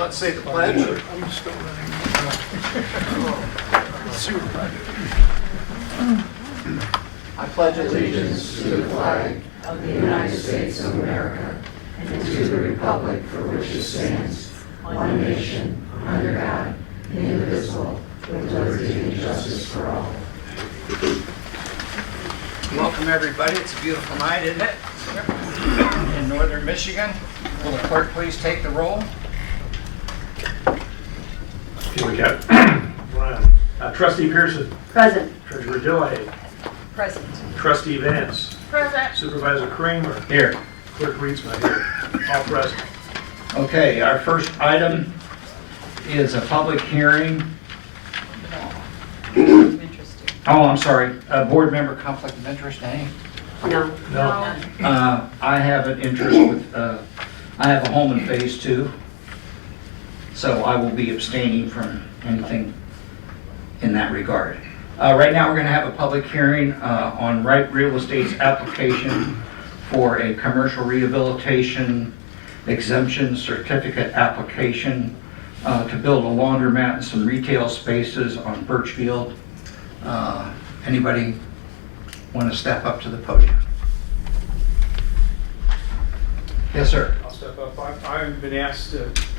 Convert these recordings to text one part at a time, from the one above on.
let's say the pledge. I'm still running. I pledge Allegiance to the flag of the United States of America and to the republic for which it stands, one nation, under God, indivisible, with liberty and justice for all. Welcome everybody. It's a beautiful night, isn't it? In northern Michigan. Will the clerk please take the roll? Here we go. Trustee Pearson. Present. Treasurer Dillay. Present. Trustee Vance. Present. Supervisor Kramer. Here. Clerk Reed's not here. All present. Okay, our first item is a public hearing. Interesting. Oh, I'm sorry. Board member conflict of interest, any? No. No. I have an interest with, I have a home in phase 2, so I will be abstaining from anything in that regard. Right now, we're going to have a public hearing on Wright Real Estate's application for a commercial rehabilitation exemption certificate application to build a laundromat and some retail spaces on Birchfield. Anybody want to step up to the podium? Yes, sir. I'll step up. I've been asked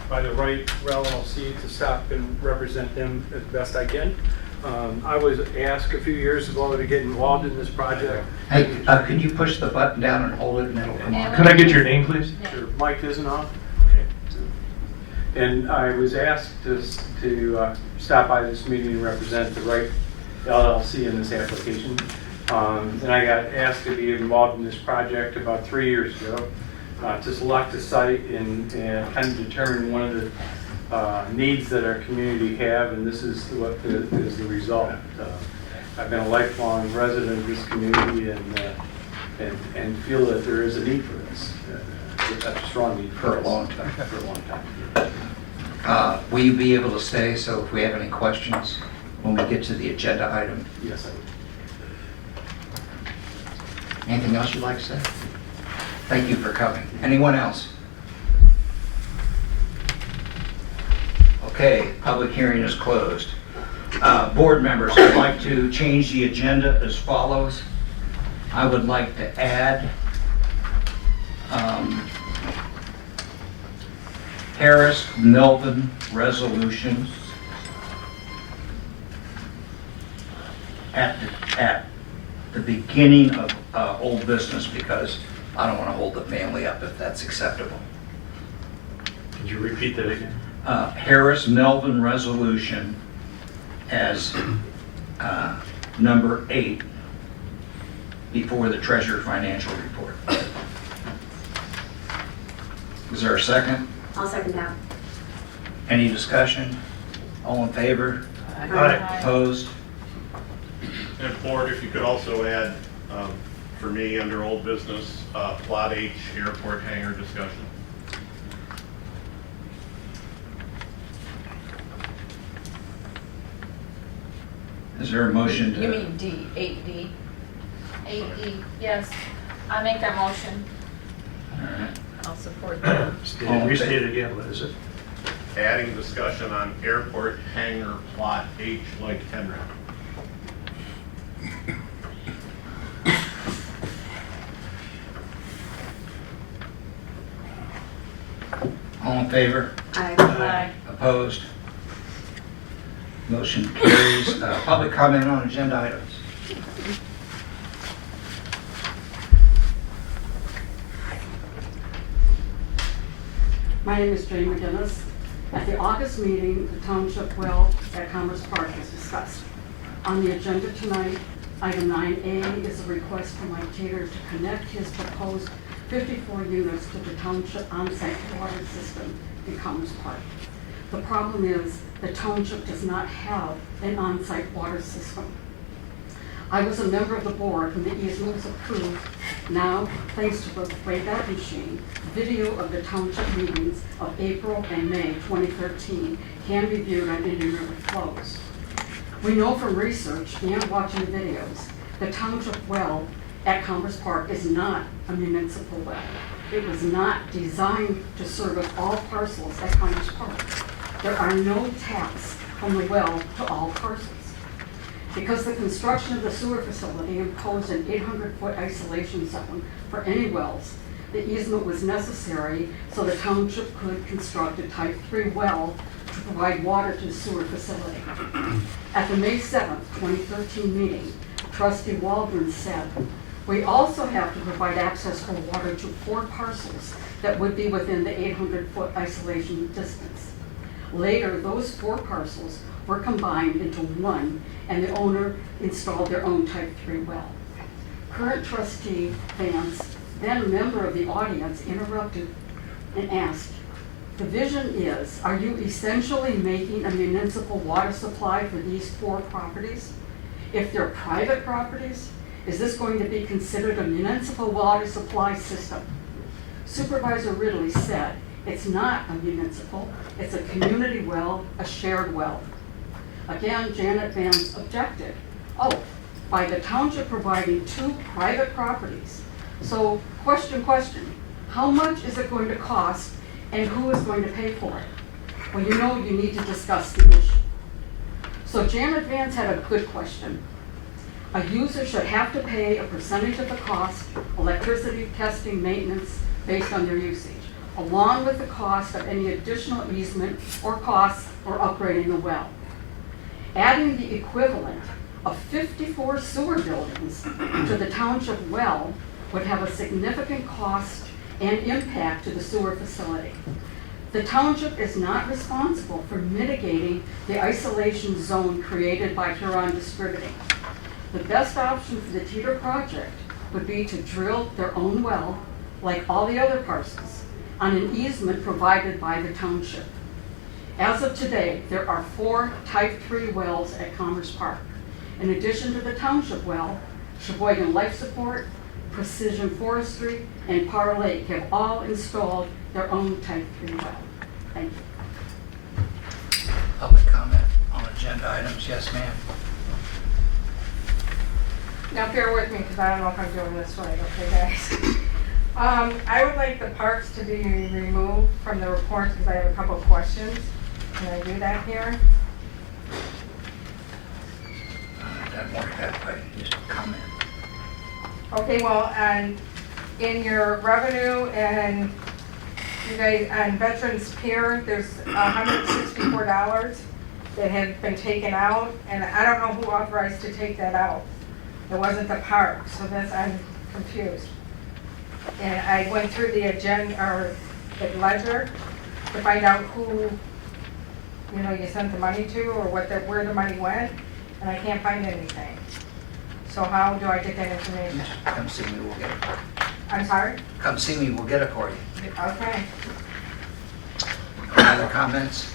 by the Wright LLC to stop and represent them as best I can. I was asked a few years ago to get involved in this project. Hey, can you push the button down and hold it and it'll come on? Could I get your name, please? Your mic isn't on. And I was asked to stop by this meeting and represent the Wright LLC in this application. And I got asked to be involved in this project about 3 years ago to select a site and kind of determine one of the needs that our community have, and this is what is the result. I've been a lifelong resident of this community and feel that there is a need for this. A strong need For a long time. For a long time. Will you be able to stay, so if we have any questions when we get to the agenda item? Yes, I would. Anything else you'd like to say? Thank you for coming. Anyone else? Okay, public hearing is closed. Board members, I'd like to change the agenda as follows. I would like to add Harris-Melvin resolutions at the beginning of old business, because I don't want to hold the family up if that's acceptable. Could you repeat that again? Harris-Melvin resolution as number 8 before the treasurer financial report. Is there a second? I'll second that. Any discussion? All in favor? Aye. Opposed? And board, if you could also add, for me, under old business, Plot H, airport hangar discussion. Is there a motion to? You mean D, 8D? 8D, yes. I make that motion. All right. I'll support that. Restate it again, what is it? Adding discussion on airport hangar Plot H, like Henry. All in favor? Aye. Opposed? Motion carries. Public comment on agenda items. My name is Jane McGinnis. At the August meeting, the township well at Commerce Park was discussed. On the agenda tonight, item 9A is a request from Mike Teeter to connect his proposed 54 units to the township on-site water system in Commerce Park. The problem is the township does not have an on-site water system. I was a member of the board when the easement was approved. Now, thanks to the Wayback Machine, video of the township meetings of April and May 2013 can be viewed on Indian River Flows. We know from research and watching videos, the township well at Commerce Park is not a municipal well. It was not designed to service all parcels at Commerce Park. There are no taps from the well to all parcels. Because the construction of the sewer facility imposed an 800-foot isolation zone for any wells, the easement was necessary so the township could construct a type 3 well to provide water to the sewer facility. At the May 7th, 2013 meeting, Trustee Waldron said, "We also have to provide access for water to 4 parcels that would be within the 800-foot isolation distance." Later, those 4 parcels were combined into one, and the owner installed their own type 3 well. Current trustee Vance, then a member of the audience, interrupted and asked, "The vision is, are you essentially making a municipal water supply for these 4 properties? If they're private properties, is this going to be considered a municipal water supply system?" Supervisor Ridley said, "It's not a municipal, it's a community well, a shared well." Again, Janet Vance objected. "Oh, by the township providing 2 private properties. So, question, how much is it going to cost and who is going to pay for it?" Well, you need to discuss the issue. So Janet Vance had a good question. A user should have to pay a percentage of the cost, electricity, testing, maintenance, based on their usage, along with the cost of any additional easement or costs for upgrading the well. Adding the equivalent of 54 sewer buildings to the township well would have a significant cost and impact to the sewer facility. The township is not responsible for mitigating the isolation zone created by Huron Distributing. The best option for the Teeter project would be to drill their own well, like all the other parcels, on an easement provided by the township. As of today, there are 4 type 3 wells at Commerce Park. In addition to the township well, Sheboygan Life Support, Precision Forestry, and Par Lake have all installed their own type 3 well. Thank you. Public comment on agenda items, yes ma'am. Now bear with me because I don't know if I'm doing this right, okay guys? I would like the parks to be removed from the reports because I have a couple of questions. Can I do that here? Doesn't work that way, just comment. Okay, well, and in your revenue and you guys, on Veterans Pier, there's $164 that have been taken out, and I don't know who authorized to take that out. It wasn't the park, so that's, I'm confused. And I went through the agenda, or the ledger, to find out who, you sent the money to, or where the money went, and I can't find anything. So how do I get that information? Just come see me, we'll get it for you. I'm sorry? Come see me, we'll get it for you. Okay. Any other comments?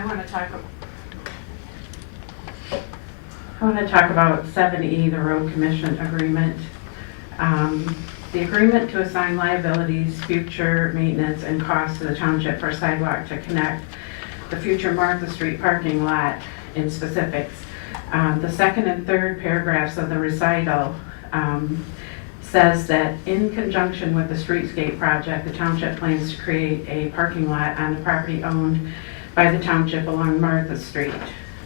I want to talk about 7E, the road commission agreement. The agreement to assign liabilities, future maintenance, and costs to the township for sidewalk to connect the future Martha Street parking lot in specifics. The second and third paragraphs of the recital says that in conjunction with the streetscape project, the township plans to create a parking lot on the property owned by the township along Martha Street.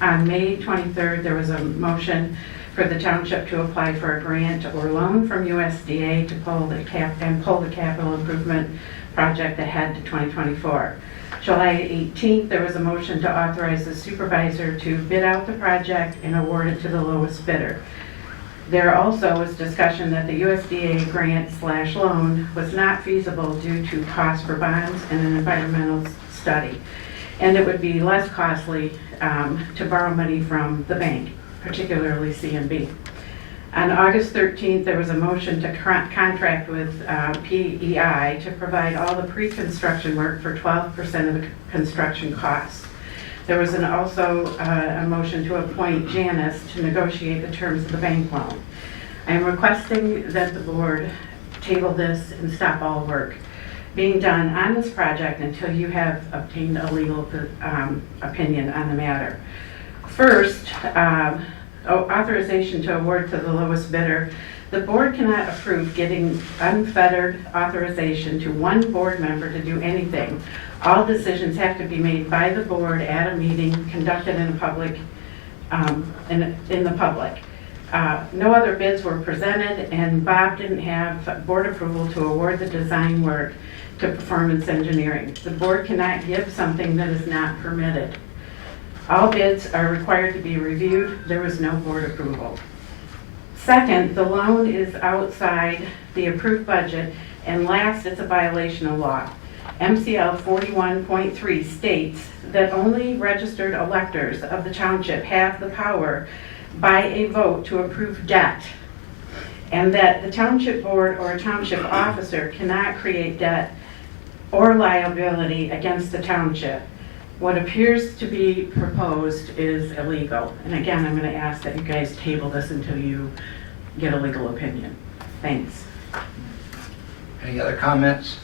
On May 23rd, there was a motion for the township to apply for a grant or loan from USDA to pull the capital improvement project ahead to 2024. July 18th, there was a motion to authorize the supervisor to bid out the project and award it to the lowest bidder. There also was discussion that the USDA grant/loan was not feasible due to cost for bonds and an environmental study, and it would be less costly to borrow money from the bank, particularly CMB. On August 13th, there was a motion to contract with PEI to provide all the pre-construction work for 12% of the construction costs. There was also a motion to appoint Janice to negotiate the terms of the bank loan. I am requesting that the board table this and stop all work being done on this project until you have obtained a legal opinion on the matter. First, authorization to award to the lowest bidder. The board cannot approve getting unfettered authorization to one board member to do anything. All decisions have to be made by the board at a meeting conducted in public, in the public. No other bids were presented, and Bob didn't have board approval to award the design work to Performance Engineering. The board cannot give something that is not permitted. All bids are required to be reviewed. There was no board approval. Second, the loan is outside the approved budget, and last, it's a violation of law. MCL 41.3 states that only registered electors of the township have the power by a vote to approve debt, and that the township board or a township officer cannot create debt or liability against the township. What appears to be proposed is illegal. And again, I'm going to ask that you guys table this until you get a legal opinion. Thanks. Any other comments?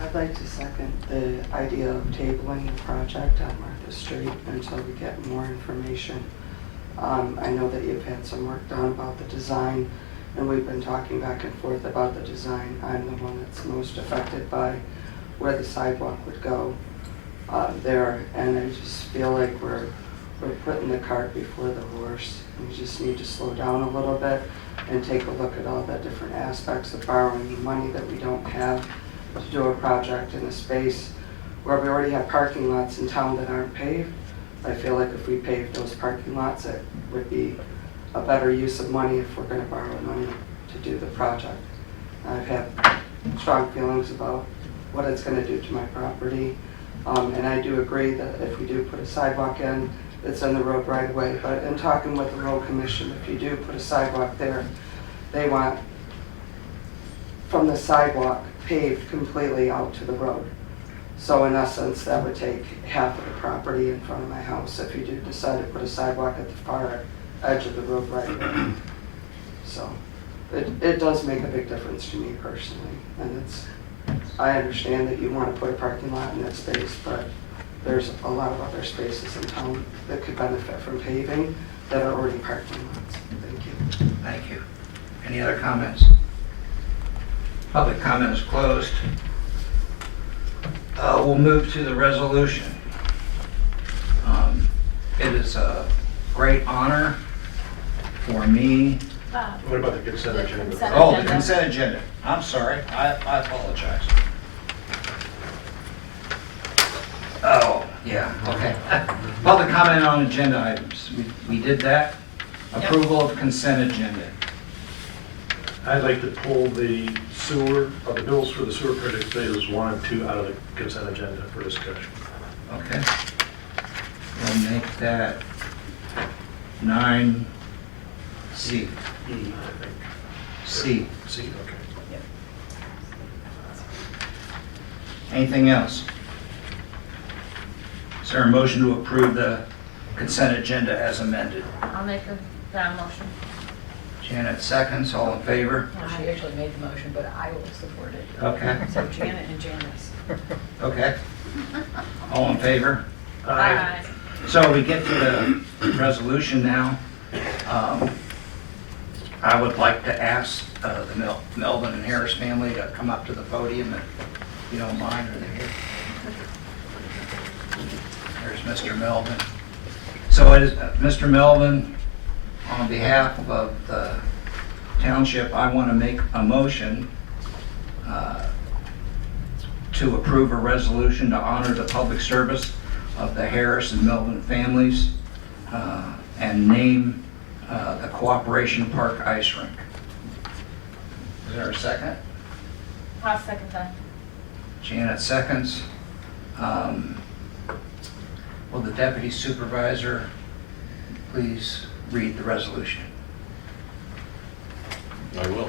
I'd like to second the idea of tabling the project on Martha Street until we get more information. I know that you've had some work done about the design, and we've been talking back and forth about the design. I'm the one that's most affected by where the sidewalk would go there, and I just feel like we're putting the cart before the horse. We just need to slow down a little bit and take a look at all the different aspects of borrowing money that we don't have to do a project in a space where we already have parking lots in town that aren't paved. I feel like if we paved those parking lots, it would be a better use of money if we're going to borrow money to do the project. I've had strong feelings about what it's going to do to my property, and I do agree that if we do put a sidewalk in, it's in the road right away. But in talking with the road commission, if you do put a sidewalk there, they want from the sidewalk paved completely out to the road. So in essence, that would take half of the property in front of my house if you do decide to put a sidewalk at the far edge of the road right away. So it does make a big difference to me personally. And I understand that you want to put a parking lot in that space, but there's a lot of other spaces in town that could benefit from paving that are already parking lots. Thank you. Thank you. Any other comments? Public comment is closed. We'll move to the resolution. It is a great honor for me. What about the consent agenda? consent Oh, the agenda. consent agenda. I'm sorry. I apologize. Oh, yeah, okay. Public comment on agenda items. We did that. Approval of consent agenda. I'd like to pull the the bills for the sewer project phases 1 and 2 out of the consent agenda for discussion. Okay. We'll make that 9C. E, I think. C. C, okay. Anything else? Is there a motion to approve the consent agenda as amended? I'll make that motion. Janet seconds, all in favor? She actually made the motion, but I will support it. Okay, So Janet and Janice. okay. All in favor? Aye. So we get to the resolution now. I would like to ask the Melvin and Harris family to come up to the podium if you don't mind. Are they here? There's Mr. Melvin. So it is Mr. Melvin, on behalf of the township, I want to make a motion to approve a resolution to honor the public service of the Harris and Melvin families and name the Cooperation Park Ice Rink. Is there a second? I'll second that. Janet seconds. Will the deputy supervisor please read the resolution? I will.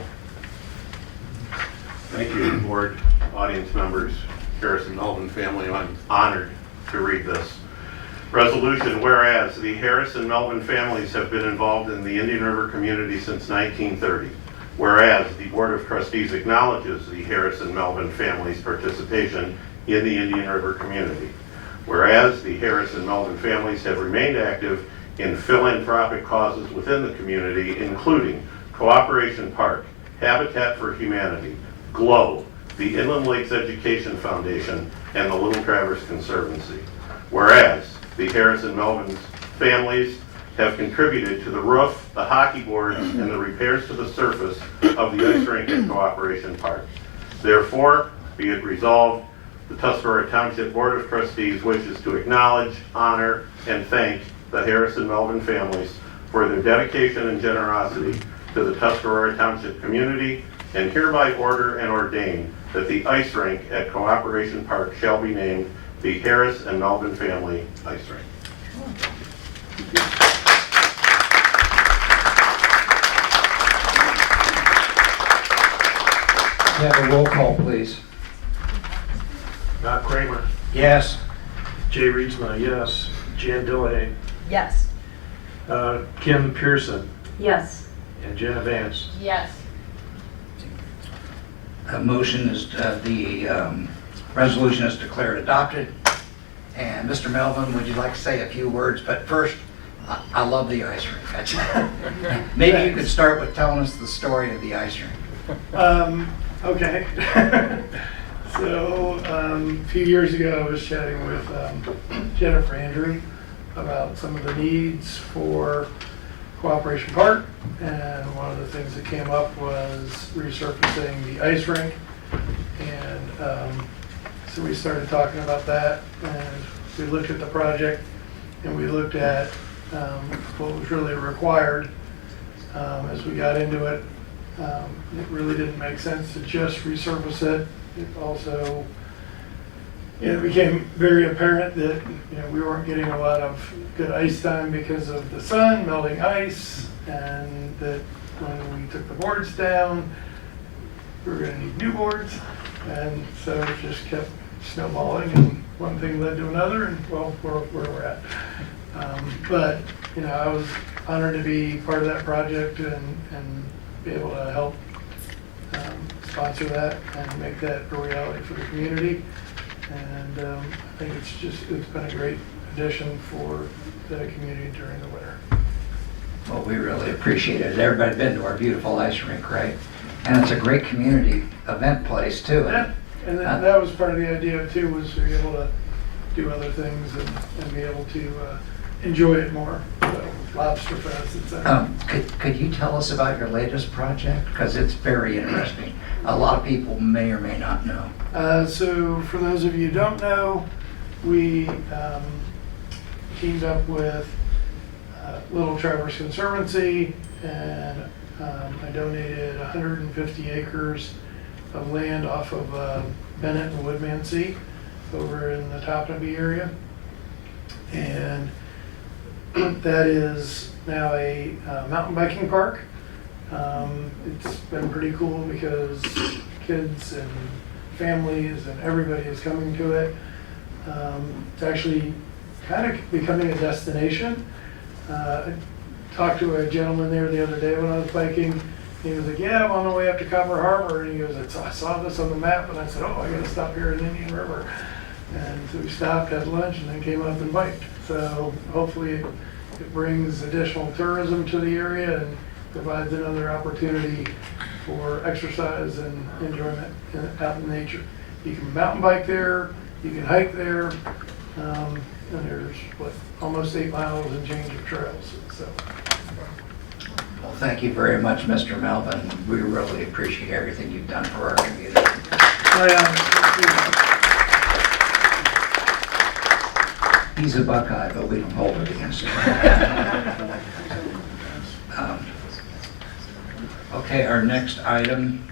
Thank you, board, audience members, Harris and Melvin family. I'm honored to read this resolution. Whereas the Harris and Melvin families have been involved in the Indian River community since 1930, Whereas the Board of Trustees acknowledges the Harris-Melvin family's participation in the Indian River community. Whereas the Harris-Melvin families have remained active in philanthropic causes within the community, including Cooperation Park, Habitat for Humanity, GLOW, the Inland Lakes Education Foundation, and the Little Traverse Conservancy. Whereas the Harris-Melvin families have contributed to the roof, the hockey boards, and the repairs to the surface of the ice rink at Cooperation Park. Therefore, be it resolved, the Tuscarora Township Board of Trustees wishes to acknowledge, honor, and thank the Harris-Melvin families for their dedication and generosity to the Tuscarora Township community, and hereby order and ordain that the ice rink at Cooperation Park shall be named the Harris-Melvin Family Ice Rink. We have a roll call, please. Matt Kramer, Yes. Jay Reedsma, yes. Jan Dillay, Yes. Kim Pearson, Yes. and Jenna Vance. Yes. Motion is, the resolution is declared adopted. And Mr. Melvin, would you like to say a few words? But first, I love the ice rink. Maybe you could start with telling us the story of the ice rink. Okay. So, a few years ago, I was chatting with Jennifer Andrew about some of the needs for Cooperation Park, and one of the things that came up was resurfacing the ice rink. And so we started talking about that, and we looked at the project, and we looked at what was really required. As we got into it, it really didn't make sense to just resurface it. It also, it became very apparent that we weren't getting a lot of good ice time because of the sun melting ice, and that when we took the boards down, we were going to need new boards, and so it just kept snowballing, and one thing led to another, and well, where we're at. But I was honored to be part of that project and be able to help sponsor that and make that a reality for the community. And I think it's been a great addition for the community during the winter. Well, we really appreciate it. Everybody been to our beautiful ice rink, right? And it's a great community event place too. Yeah, and that was part of the idea too, was to be able to do other things and be able to enjoy it more. So, Lobster Fest, etc. Could you tell us about your latest project? Because it's very interesting. A lot of people may or may not know. So for those of you who don't know, we teamed up with Little Traverse Conservancy, and I donated 150 acres of land off of Bennett and Woodmansee over in the Toppinabee area. And that is now a mountain biking park. It's been pretty cool because kids and families and everybody is coming to it. It's actually kind of becoming a destination. I talked to a gentleman there the other day when I was biking. He was like, yeah, I'm on the way up to Copper Harbor. And he goes, I saw this on the map, and I said, oh, I got to stop here in Indian River. And so we stopped, had lunch, and then came up and biked. So hopefully it brings additional tourism to the area and provides another opportunity for exercise and enjoyment out in nature. You can mountain bike there, you can hike there, and there's almost 8 miles and change of trails. So. Well, thank you very much, Mr. Melvin. We really appreciate everything you've done for our community. He's a Buckeye, but we don't hold it against him. Okay, our next item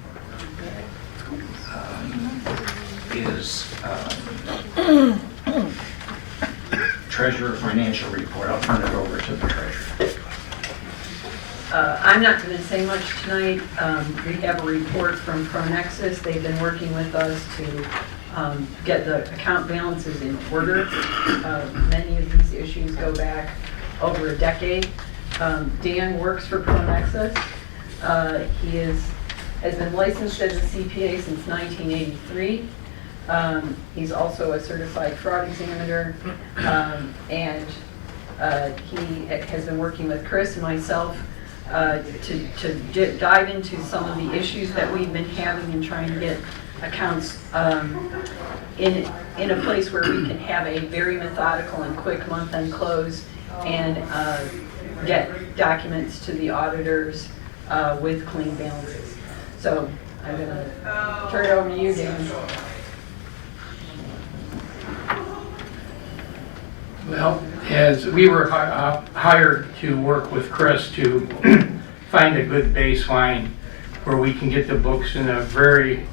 is treasurer financial report. I'll turn it over to the treasurer. I'm not going to say much tonight. We have a report from Pronexus. They've been working with us to get the account balances in order. Many of these issues go back over a decade. Dan works for Pronexus. He is has been licensed as a CPA since 1983. He's also a certified fraud examiner, and he has been working with Chris and myself to dive into some of the issues that we've been having and trying to get accounts in a place where we can have a very methodical and quick month-end close and get documents to the auditors with clean balances. So I'm going to turn it over to you, Dan. Well, as we were hired to work with Chris to find a good baseline where we can get the books in a very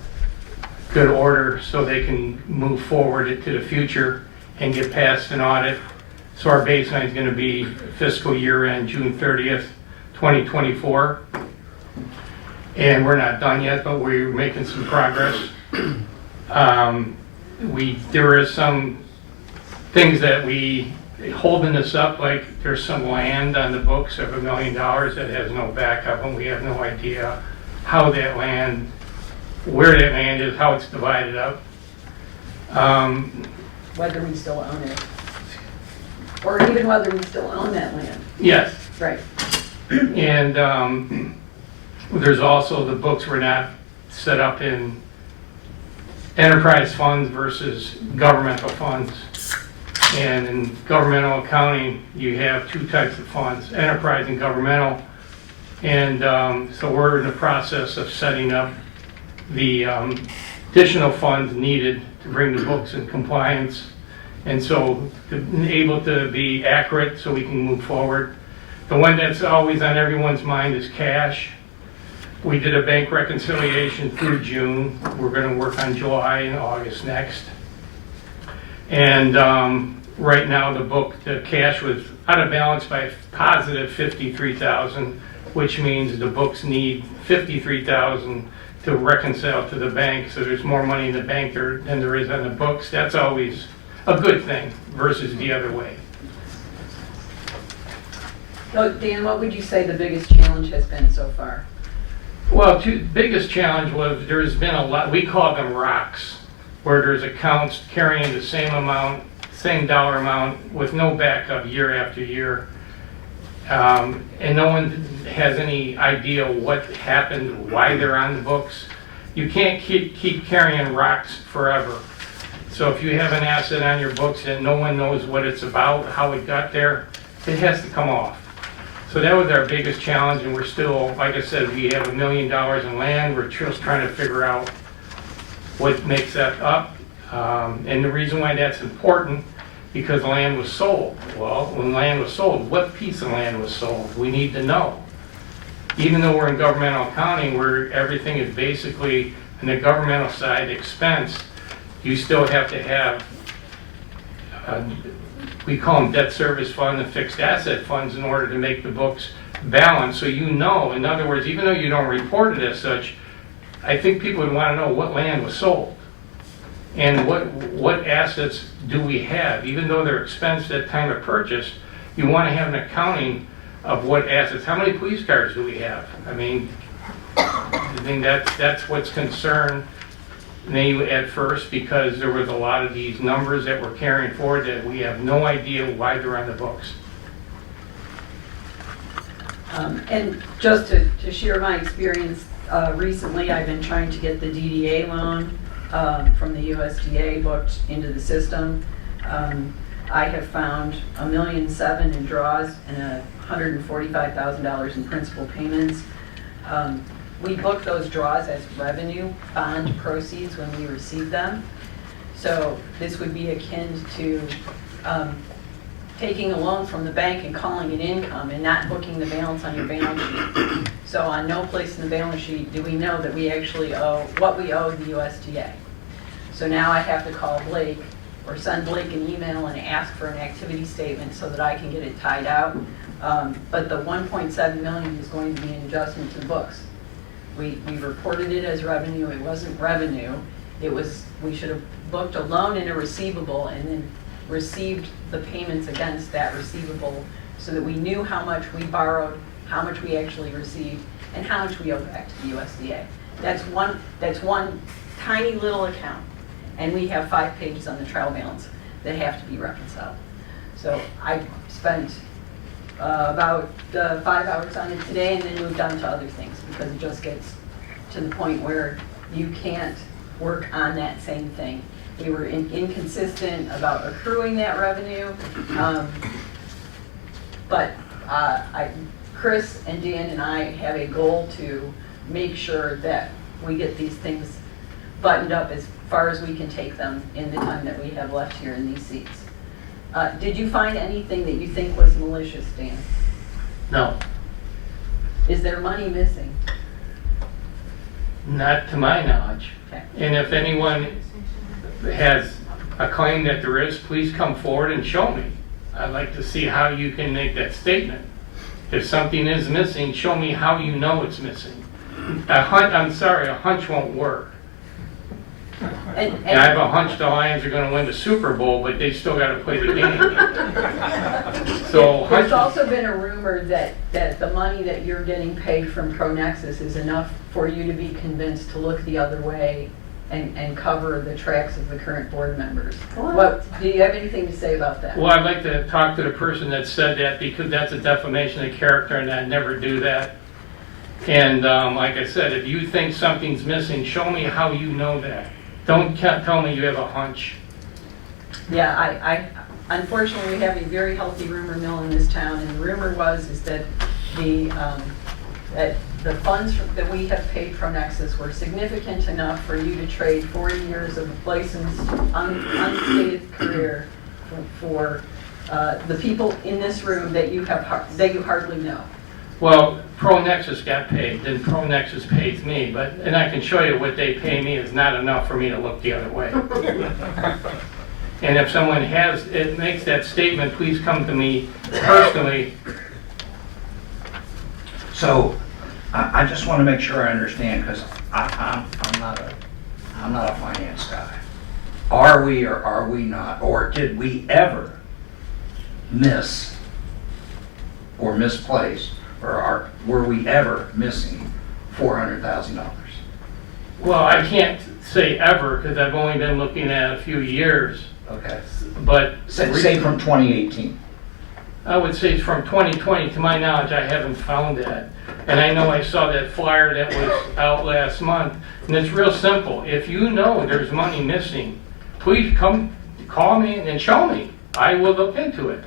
good order so they can move forward into the future and get past an audit. So our baseline is going to be fiscal year end June 30th, 2024. And we're not done yet, but we're making some progress. There is some things that we holding us up, like there's some land on the books of $1 million that has no backup, and we have no idea how that land, where that land is, how it's divided up. Whether we still own it, or even whether we still own that land. Yes. Right. And there's also the books were not set up in enterprise funds versus governmental funds. And in governmental accounting, you have two types of funds, enterprise and governmental. And so we're in the process of setting up the additional funds needed to bring the books in compliance. And so to be able to be accurate so we can move forward. The one that's always on everyone's mind is cash. We did a bank reconciliation through June. We're going to work on July and August next. And right now the cash was out of balance by positive $53,000, which means the books need $53,000 to reconcile to the bank. So there's more money in the bank than there is on the books. That's always a good thing versus the other way. So Dan, what would you say the biggest challenge has been so far? Well, the biggest challenge was there's been a lot, we call them rocks, where there's accounts carrying the same amount, same dollar amount with no backup year after year. And no one has any idea what happened, why they're on the books. You can't keep carrying rocks forever. So if you have an asset on your books and no one knows what it's about, how it got there, it has to come off. So that was our biggest challenge, and we're still, like I said, we have $1 million in land. We're just trying to figure out what makes that up. And the reason why that's important, because land was sold. Well, when land was sold, what piece of land was sold? We need to know. Even though we're in governmental accounting, where everything is basically, on the governmental side, expense, you still have to have, we call them debt service fund and fixed asset funds in order to make the books balance. So you know, in other words, even though you don't report it as such, I think people would want to know what land was sold and what assets do we have. Even though they're expensed at time of purchase, you want to have an accounting of what assets. How many police cars do we have? I mean that's what's concerned me at first, because there was a lot of these numbers that we're carrying forward that we have no idea why they're on the books. And just to share my experience, recently I've been trying to get the DDA loan from the USDA booked into the system. I have found $1.7 million in draws and $145,000 in principal payments. We book those draws as revenue bond proceeds when we receive them. So this would be akin to taking a loan from the bank and calling it income and not booking the balance on your balance sheet. So on no place in the balance sheet do we know that we actually owe what we owe the USDA. So now I have to call Blake or send Blake an email and ask for an activity statement so that I can get it tied out. But the $1.7 million is going to be an adjustment to the books. We reported it as revenue. It wasn't revenue. It was, we should have booked a loan and a receivable and then received the payments against that receivable so that we knew how much we borrowed, how much we actually received, and how much we owe back to the USDA. That's one tiny little account. And we have 5 pages on the trial balance that have to be reconciled. So I spent about 5 hours on it today and then moved on to other things because it just gets to the point where you can't work on that same thing. We were inconsistent about accruing that revenue. But Chris and Dan and I have a goal to make sure that we get these things buttoned up as far as we can take them in the time that we have left here in these seats. Did you find anything that you think was malicious, Dan? No, Is there money missing? not to my knowledge. Okay. And if anyone has a claim that there is, please come forward and show me. I'd like to see how you can make that statement. If something is missing, show me how you know it's missing. A hunch won't work. And And I have a hunch the Lions are gonna win the Super Bowl, but they still gotta play the game. So, there's hunch, also been a rumor that the money that you're getting paid from ProNexus is enough for you to be convinced to look the other way and cover the tracks of the current board members. Do you have anything to say about that? well, I'd like to talk to the person that said that, because that's a defamation of character and I'd never do that. And like I said, if you think something's missing, show me how you know that. Don't tell me you have a hunch. Yeah, I unfortunately, we have a very healthy rumor mill in this town, and the rumor is that the funds that we have paid ProNexus were significant enough for you to trade 40 years of licensed, unstated career for the people in this room that you hardly know. Well, ProNexus got paid, then ProNexus pays me, and I can show you what they pay me is not enough for me to look the other way. And if someone makes that statement, please come to me personally. So, I just want to make sure I understand, because I'm not a finance guy. Are we or are we not, or did we ever miss or misplace, or were we ever missing $400,000? Well, I can't say ever, because I've only been looking at a few years, Okay. but Say from 2018. I would say from 2020, to my knowledge, I haven't found that. And I know I saw that flyer that was out last month, and it's real simple. If you know there's money missing, please come call me and show me. I will look into it.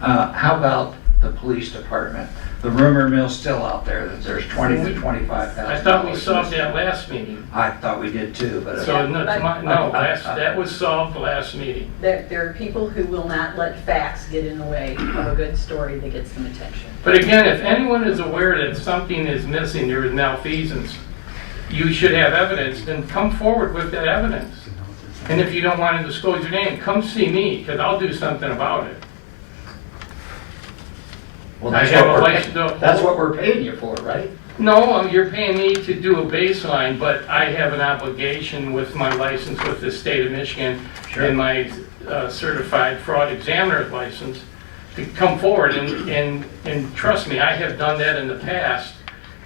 How about the police department? The rumor mill's still out there that there's $20,000 to $25,000. I thought we solved that last meeting. I thought we did too, but. So, that was solved last meeting. There are people who will not let facts get in the way of a good story that gets them attention. But again, if anyone is aware that something is missing, there is malfeasance, you should have evidence, then come forward with that evidence. And if you don't want to disclose your name, come see me, because I'll do something about it. Well, I have a license to uphold. that's what we're paying you for, right? No, you're paying me to do a baseline, but I have an obligation with my license with the state of Michigan Sure. and my certified fraud examiner's license to come forward and trust me, I have done that in the past.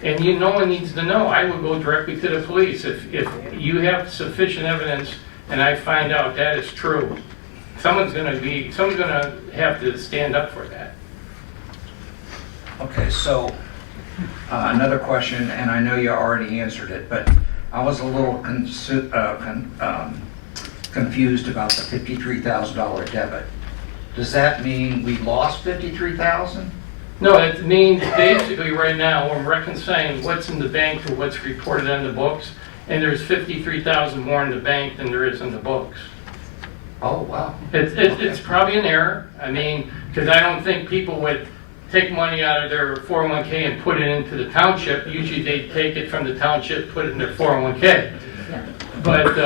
And no one needs to know. I will go directly to the police. If you have sufficient evidence and I find out that is true, someone's gonna have to stand up for that. Okay, so another question, and I know you already answered it, but I was a little confused about the $53,000 debit. Does that mean we lost $53,000? No, it means basically right now, we're reconciling what's in the bank to what's reported on the books, and there's $53,000 more in the bank than there is in the books. Oh, wow. It's probably an error, I mean, because I don't think people would take money out of their 401k and put it into the township. Usually they take it from the township, put it in their 401k. But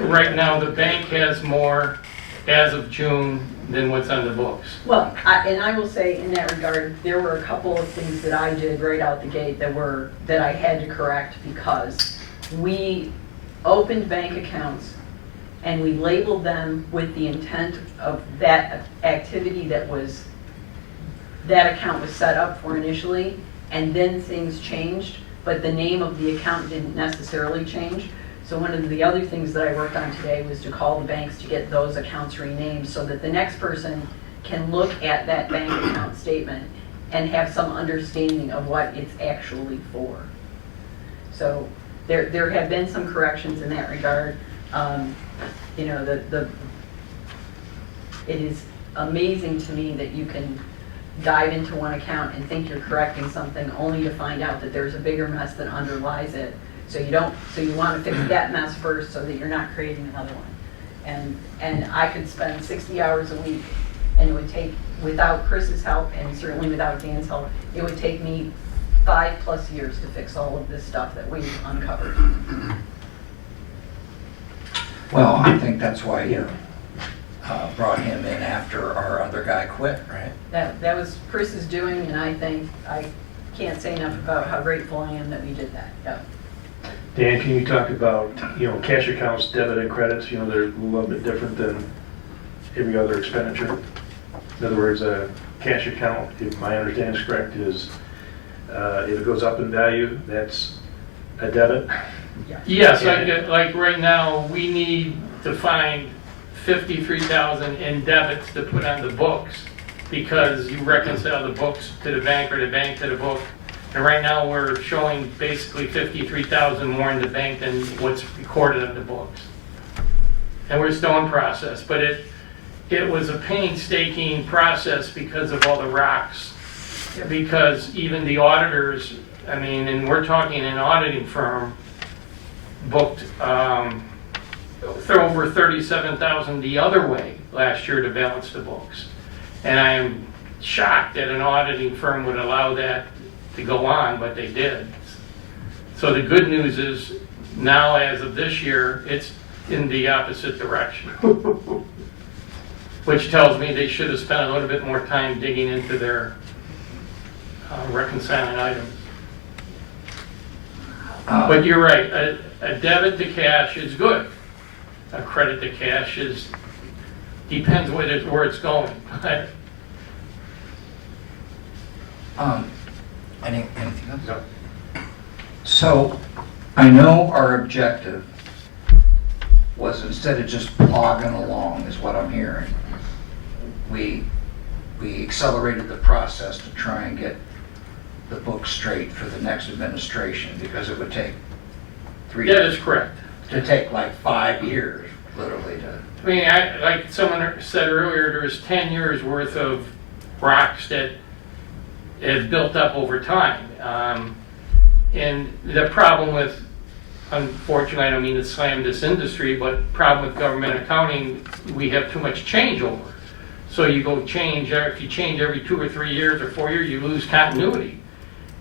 right now, the bank has more as of June than what's on the books. Well, I will say in that regard, there were a couple of things that I did right out the gate that I had to correct, because we opened bank accounts and we labeled them with the intent of that activity that account was set up for initially, and then things changed. but the name of the account didn't necessarily change. So one of the other things that I worked on today was to call the banks to get those accounts renamed so that the next person can look at that bank account statement and have some understanding of what it's actually for. So there have been some corrections in that regard. You know, it is amazing to me that you can dive into one account and think you're correcting something only to find out that there's a bigger mess that underlies it. So you want to fix that mess first so that you're not creating another one. And I could spend 60 hours a week, and it would take, without Chris's help and certainly without Dan's help, it would take me 5+ years to fix all of this stuff that we've uncovered. Well, I think that's why you brought him in after our other guy quit, right? That was Chris's doing, and I can't say enough about how grateful I am that we did that. Yeah. Dan, can you talk about, cash accounts, debit and credits, they're a little bit different than every other expenditure? In other words, a cash account, if my understanding is correct, is if it goes up in value, that's a debit? Yes, like right now, we need to find 53,000 in debits to put on the books because you reconcile the books to the bank or the bank to the book. And right now, we're showing basically 53,000 more in the bank than what's recorded in the books. And we're still in process, but it was a painstaking process because of all the rocks. Because even the auditors, and we're talking an auditing firm, booked over 37,000 the other way last year to balance the books. And I am shocked that an auditing firm would allow that to go on, but they did. So the good news is now, as of this year, it's in the opposite direction. Which tells me they should have spent a little bit more time digging into their reconciling items. But you're right, a debit to cash is good. A credit to cash depends where it's going. Anything else? No. So, I know our objective was, instead of just plogging along, is what I'm hearing, we accelerated the process to try and get the book straight for the next administration, because it would take That is correct. to take like 5 years, literally, to. Like someone said earlier, there's 10 years worth of rocks that have built up over time. And the problem with, unfortunately, I don't mean to slam this industry, but problem with government accounting, we have too much changeover. So you go change, if you change every 2 or 3 years or 4 years, you lose continuity.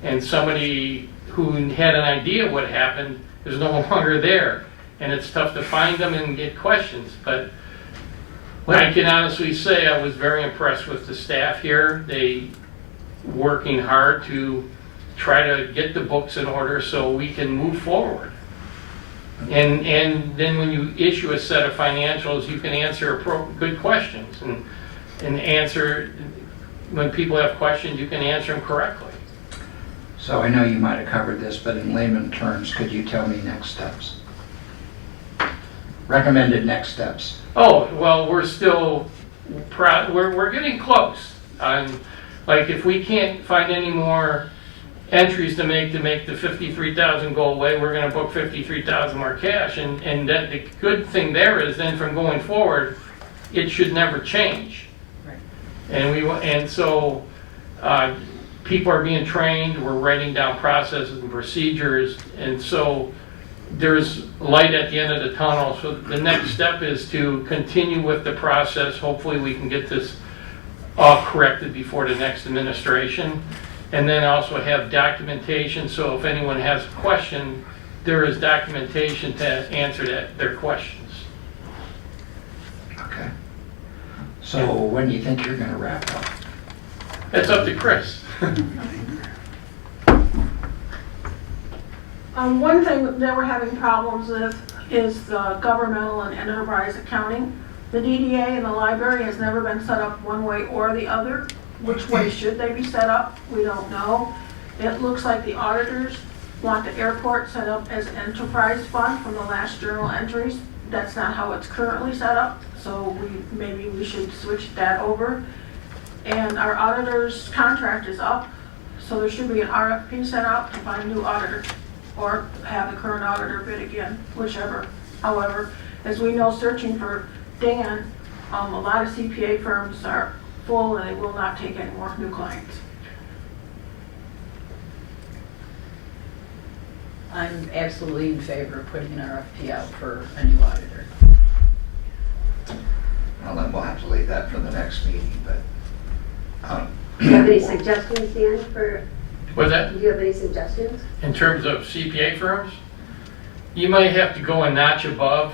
And somebody who had an idea what happened is no longer there. And it's tough to find them and get questions. But I can honestly say I was very impressed with the staff here. They working hard to try to get the books in order so we can move forward. And then when you issue a set of financials, you can answer good questions and answer, when people have questions, you can answer them correctly. So I know you might have covered this, but in layman terms, could you tell me next steps? Recommended next steps. Oh, well, we're still we're getting close. Like if we can't find any more entries to make the 53,000 go away, we're going to book 53,000 more cash. And that the good thing there is then from going forward, it should never change. Right. And so people are being trained. We're writing down processes and procedures, and so there's light at the end of the tunnel. So the next step is to continue with the process. Hopefully we can get this all corrected before the next administration. And then also have documentation, so if anyone has a question, there is documentation to answer their questions. Okay. So when do you think you're going to wrap up? That's up to Chris. One thing that we're having problems with is the governmental and enterprise accounting. The DDA and the library has never been set up one way or the other. Which way should they be set up? We don't know. It looks like the auditors want the airport set up as an enterprise fund from the last journal entries. That's not how it's currently set up, so maybe we should switch that over. And our auditor's contract is up, so there should be an RFP sent out to find a new auditor, or have the current auditor bid again, whichever. However, as we know, searching for Dan, a lot of CPA firms are full and they will not take any more new clients. I'm absolutely in favor of putting an RFP out for a new auditor. Well, then we'll have to leave that for the next meeting, but, Do you have any suggestions, Dan, for, Was that do you have any suggestions? in terms of CPA firms? You might have to go a notch above.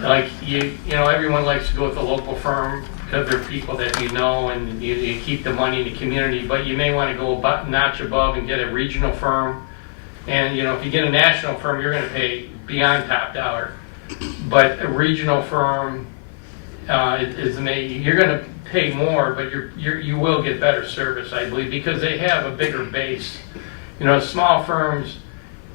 Like you know, everyone likes to go with a local firm because they're people that you know and you keep the money in the community. But you may want to go a notch above and get a regional firm. And you know, if you get a national firm, you're going to pay beyond top dollar. But a regional firm you're going to pay more, but you will get better service, I believe, because they have a bigger base. You know, small firms,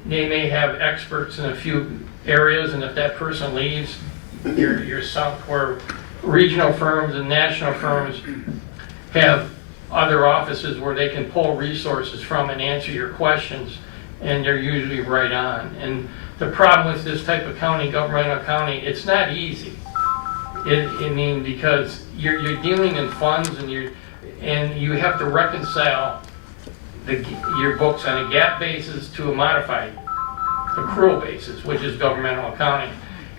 they may have experts in a few areas, and if that person leaves, you're sunk. Where regional firms and national firms have other offices where they can pull resources from and answer your questions, and they're usually right on. And the problem with this type of county, governmental county, it's not easy. Because you're dealing in funds and you have to reconcile your books on a GAAP basis to a modified accrual basis, which is governmental accounting.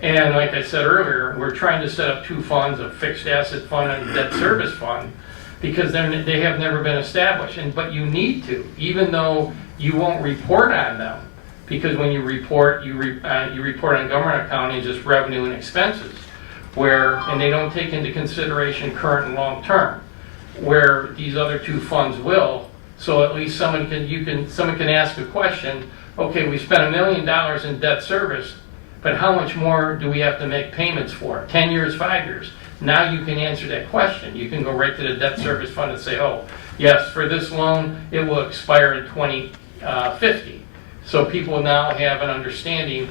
And like I said earlier, we're trying to set up two funds, a fixed asset fund and a debt service fund, because they have never been established. But you need to, even though you won't report on them, because when you report, you report on government accounting as just revenue and expenses, and they don't take into consideration current and long term, where these other two funds will. So at least someone can ask a question. Okay, we spent $1 million in debt service, but how much more do we have to make payments for? 10 years, 5 years? Now you can answer that question. You can go right to the debt service fund and say, oh, yes, for this loan, it will expire in 2050. So people now have an understanding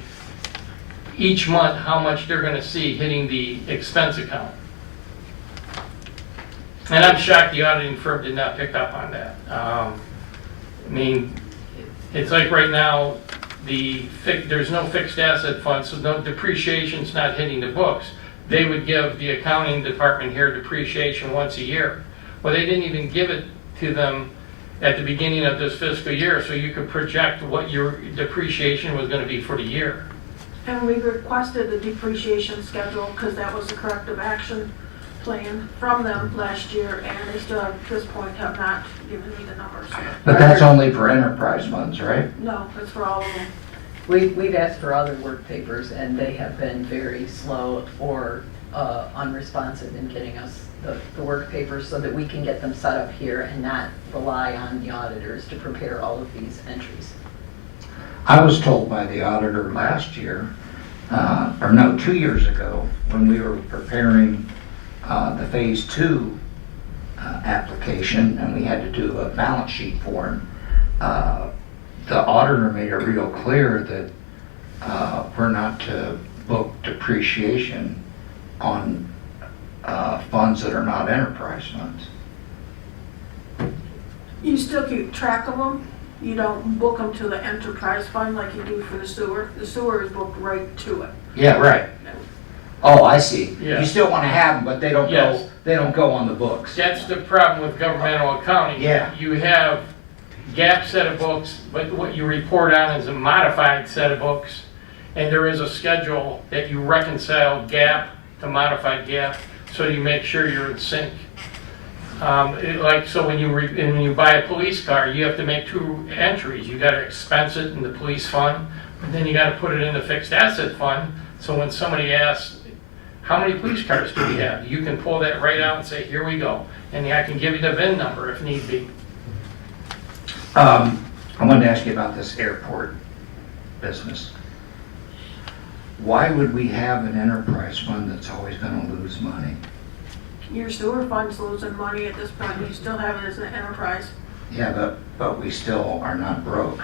each month how much they're going to see hitting the expense account. And I'm shocked the auditing firm did not pick up on that. It's like right now, there's no fixed asset fund, so no depreciation's not hitting the books. They would give the accounting department here depreciation once a year. Well, they didn't even give it to them at the beginning of this fiscal year, so you could project what your depreciation was going to be for the year. And we requested the depreciation schedule because that was the corrective action plan from them last year, and they still at this point have not given me the numbers. but that's only for enterprise funds, right? No, it's for all of them. We've asked for other work papers, and they have been very slow or unresponsive in getting us the work papers so that we can get them set up here and not rely on the auditors to prepare all of these entries. I was told by the auditor last year, 2 years ago, when we were preparing the phase 2 application and we had to do a balance sheet for him, the auditor made it real clear that we're not to book depreciation on funds that are not enterprise funds. You still keep track of them. You don't book them to the enterprise fund like you do for the sewer. The sewer is booked right to it. Yeah, right. Oh, I see. Yeah. You still want to have them, but they don't Yes. go. They don't go on the books. That's the problem with governmental accounting. Yeah. You have GAAP set of books, but what you report on is a modified set of books, and there is a schedule that you reconcile GAAP to modified GAAP, so you make sure you're in sync. So when you buy a police car, you have to make 2 entries. You got to expense it in the police fund, but then you got to put it in the fixed asset fund. So when somebody asks, how many police cars do we have? You can pull that right out and say, here we go. And I can give you the VIN number if need be. I wanted to ask you about this airport business. Why would we have an enterprise fund that's always going to lose money? Your sewer fund's losing money at this point. You still have it as an enterprise. Yeah, but we still are not broke.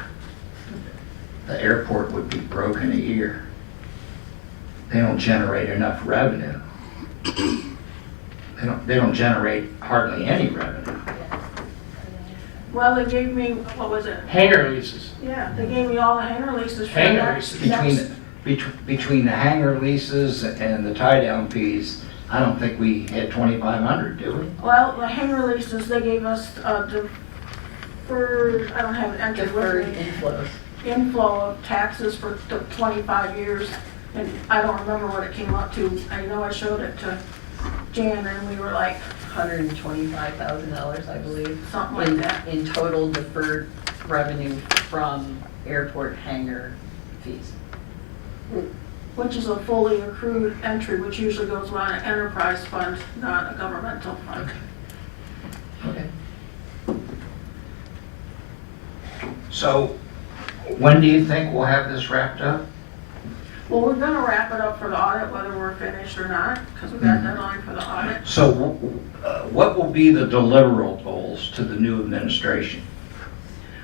The airport would be broke in a year. They don't generate enough revenue. They don't generate hardly any revenue. Well, they gave me, what was it? Hangar leases. Yeah, they gave me all the hangar leases for Hangar that. leases. Between the hangar leases and the tie-down fees, I don't think we hit 2,500, do we? Well, the hangar leases, they gave us deferred, I don't have it entered Deferred with me, inflows. inflow of taxes for 25 years, and I don't remember what it came up to. I know I showed it to Jan, and we were like, $125,000, I believe. Something like that. In total deferred revenue from airport hangar fees. which is a fully accrued entry, which usually goes on an enterprise fund, not a governmental fund. Okay. So, when do you think we'll have this wrapped up? Well, we're gonna wrap it up for the audit, whether we're finished or not, because we got a deadline for the audit. So, what will be the deliverables to the new administration?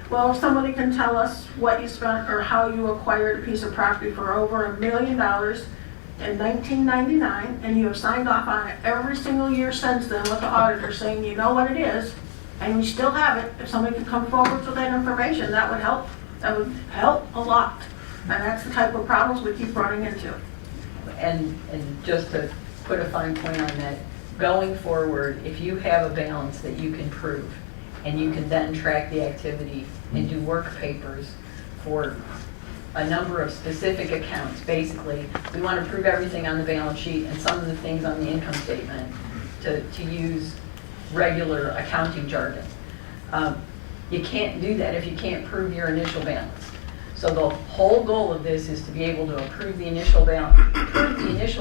Well, if somebody can tell us what you spent or how you acquired a piece of property for over $1 million in 1999, and you have signed off on it every single year since then with the auditor saying you know what it is, and you still have it, if somebody can come forward with that information, that would help. That would help a lot. And that's the type of problems we keep running into. And just to put a fine point on that, going forward, if you have a balance that you can prove, and you can then track the activity and do work papers for a number of specific accounts. Basically, we want to prove everything on the balance sheet and some of the things on the income statement to use regular accounting jargon. You can't do that if you can't prove your initial balance. So the whole goal of this is to be able to approve the initial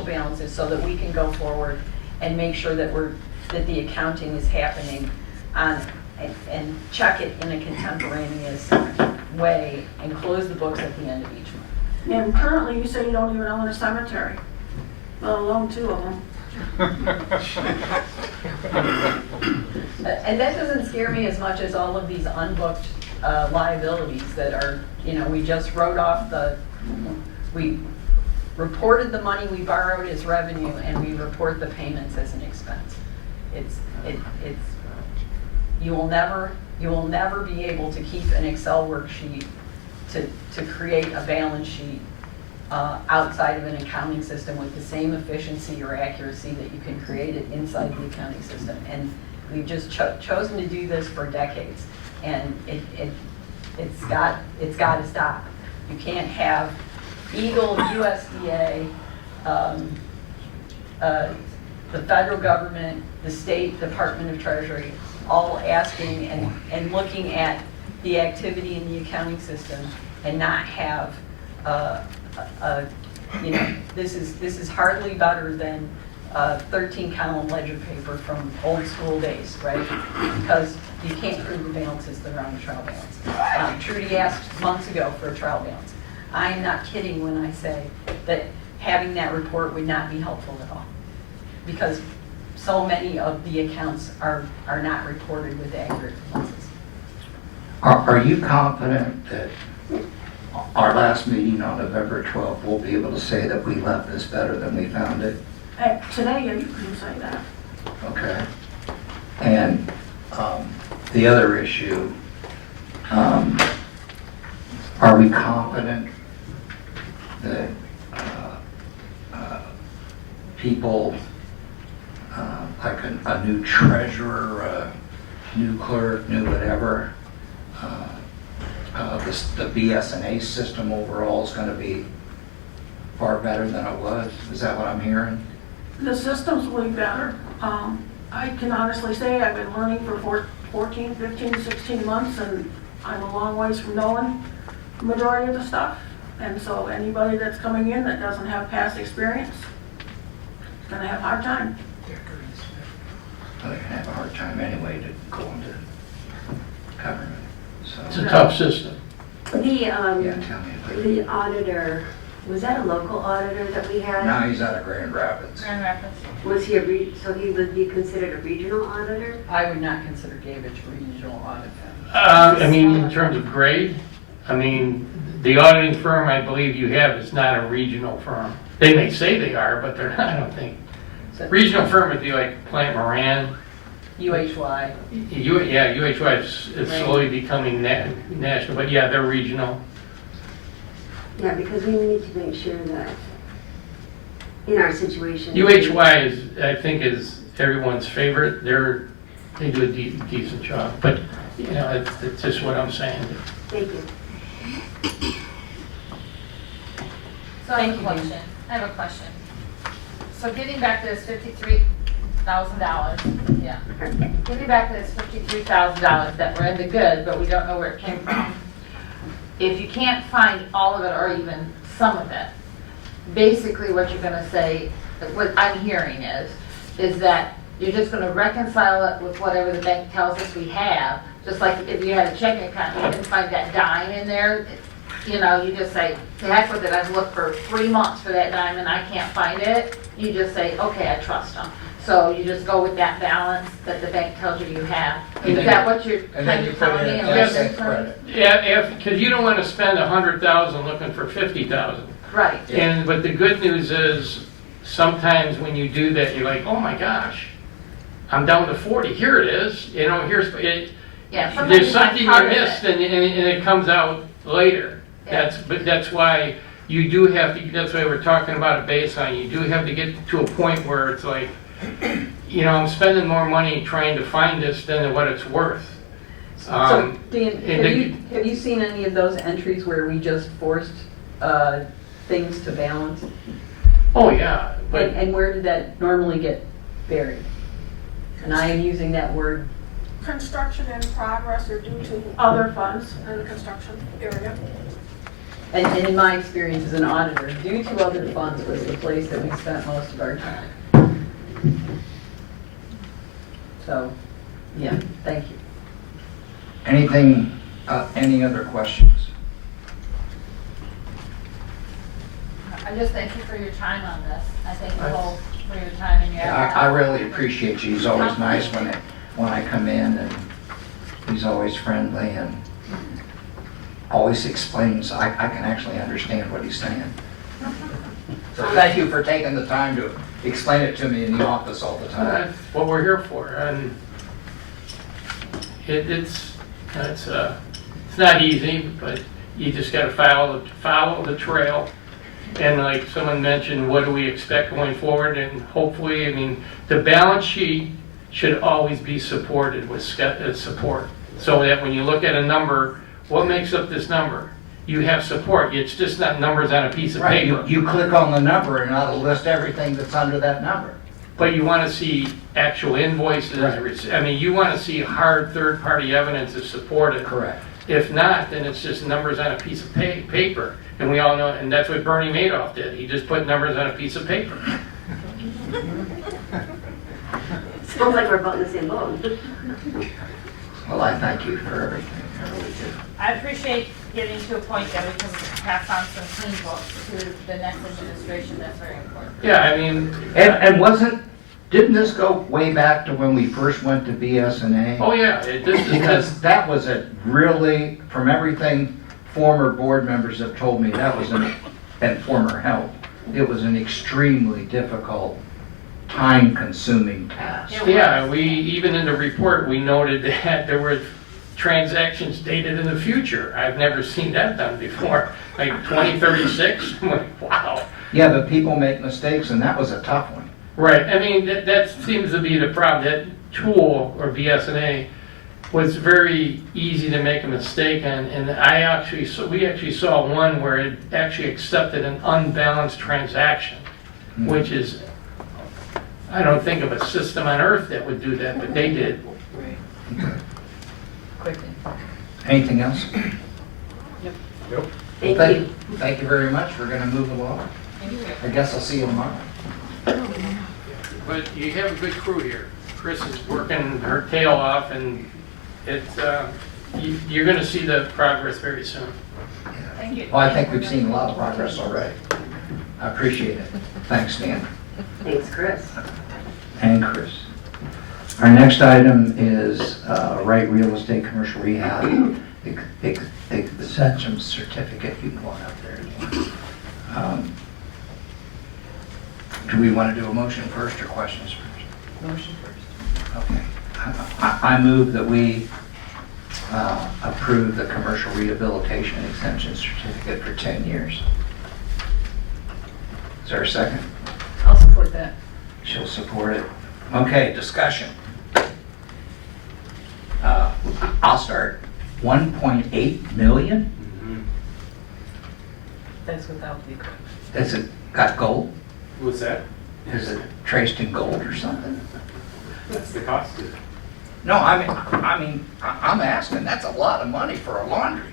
balances so that we can go forward and make sure that that the accounting is happening on and check it in a contemporaneous way and close the books at the end of each month. And currently, you say you don't even own a cemetery, let alone 2 of them. And that doesn't scare me as much as all of these unbooked liabilities that are, we just wrote off we reported the money we borrowed as revenue and we report the payments as an expense. You will never be able to keep an Excel worksheet to create a balance sheet outside of an accounting system with the same efficiency or accuracy that you can create it inside the accounting system. And we've just chosen to do this for decades, and it's got to stop. You can't have Eagle, USDA, the federal government, the state Department of Treasury, all asking and looking at the activity in the accounting system and not have this is hardly better than 13-column ledger paper from old school days, right? Because you can't prove the balances that are on the trial balance. Trudy asked months ago for a trial balance. I'm not kidding when I say that having that report would not be helpful at all, because so many of the accounts are not reported with accurate balances. Are you confident that our last meeting on November 12th, we'll be able to say that we left this better than we found it? Today, you can say that. Okay. And the other issue, are we confident that people, like a new treasurer, a new clerk, new whatever, the BS&A system overall is going to be far better than it was? Is that what I'm hearing? The system's way better. I can honestly say I've been learning for 14, 15, 16 months, and I'm a long ways from knowing the majority of the stuff. And so anybody that's coming in that doesn't have past experience is going to have a hard time. Well, they're going to have a hard time anyway to go into government. So It's a tough system. The, yeah, tell me. the auditor Was that a local auditor that we had? Now he's out of Grand Rapids. Grand Rapids. Was he so he would be considered a regional auditor? I would not consider Gavich regional audit. I mean, in terms of grade, I mean, the auditing firm I believe you have is not a regional firm. They may say they are, but they're not, I don't think. Regional firm would be like Plant Moran. UHY. Yeah, UHY is slowly becoming national, but yeah, they're regional. Yeah, because we need to make sure that in our situation. UHY is, I think, is everyone's favorite. They do a decent job, but you know, it's just what I'm saying. Thank you. So I have a question. I have a question. So getting back to this $53,000, yeah. Getting back to this $53,000 that we're in the good, but we don't know where it came from. If you can't find all of it or even some of it, basically what you're gonna say, what I'm hearing is that you're just gonna reconcile it with whatever the bank tells us we have. Just like if you had a checking account, you didn't find that dime in there, you know, you just say, to heck with it, I've looked for 3 months for that dime and I can't find it. You just say, okay, I trust them. So you just go with that balance that the bank tells you you have. Is that what you're kind of telling me? Yeah, because you don't want to spend $100,000 looking for $50,000. Right. But the good news is, sometimes when you do that, you're like, oh my gosh, I'm down to 40. Here it is. You know, here's it. Yeah. There's something you missed, and it comes out later. Yeah. That's why you do have to. That's why we're talking about a baseline. You do have to get to a point where it's like, you know, I'm spending more money trying to find this than what it's worth. So, Dan, have you seen any of those entries where we just forced things to balance? Oh, yeah. But And where did that normally get buried? And I am using that word. Construction in progress or due to other funds in the construction area. And in my experience as an auditor, due to other funds was the place that we spent most of our time. So, yeah, thank you. Anything, any other questions? I just thank you for your time on this. I thank you all for your time and your effort. I really appreciate you. He's always nice when I come in, and he's always friendly and always explains. I can actually understand what he's saying. So thank you for taking the time to explain it to me in the office all the time. that's what we're here for, and it's not easy, but you just got to follow the trail. And like someone mentioned, what do we expect going forward? And hopefully, I mean, the balance sheet should always be supported with support, so that when you look at a number, what makes up this number? You have support. It's just not numbers on a piece of paper. You click on the number and it'll list everything that's under that number. But you want to see actual invoices. Right. I mean, you want to see hard third-party evidence to support it. Correct. If not, then it's just numbers on a piece of paper. And we all know, and that's what Bernie Madoff did. He just put numbers on a piece of paper. Sounds like we're about in the same boat. Well, I thank you for everything. I really do. I appreciate getting to a point that we can pass on some clean books to the next administration. That's very important. Yeah, I mean... And didn't this go way back to when we first went to BS&A? Oh, yeah. Because that was a really, from everything former board members have told me, and former help, it was an extremely difficult, time-consuming task. Yeah, even in the report, we noted that there were transactions dated in the future. I've never seen that done before. Like 2036? I'm like, wow. Yeah, but people make mistakes, and that was a tough one. Right. I mean, that seems to be the problem. That tool, or BS&A, was very easy to make a mistake on. And we actually saw one where it actually accepted an unbalanced transaction, which is, I don't think of a system on earth that would do that, but they did. Quickly. Anything else? Thank you. Thank you very much. We're going to move along. I guess I'll see you tomorrow. But you have a good crew here. Chris is working her tail off, and it's you're going to see the progress very soon. Thank you. Well, I think we've seen a lot of progress already. I appreciate it. Thanks, Dan. Thanks, Chris. And Chris. Our next item is Wright Real Estate Commercial Rehab Exemption Certificate. You can go on up there. if you want. Do we want to do a motion first or questions first? Motion first. Okay. I move that we approve the commercial rehabilitation exemption certificate for 10 years. Is there a second? I'll support that. She'll support it. Okay, discussion. I'll start. 1.8 million? That's without the equipment. Has it got gold? What's that? Is it traced in gold or something? That's the cost of it. No, I'm asking. That's a lot of money for a laundry.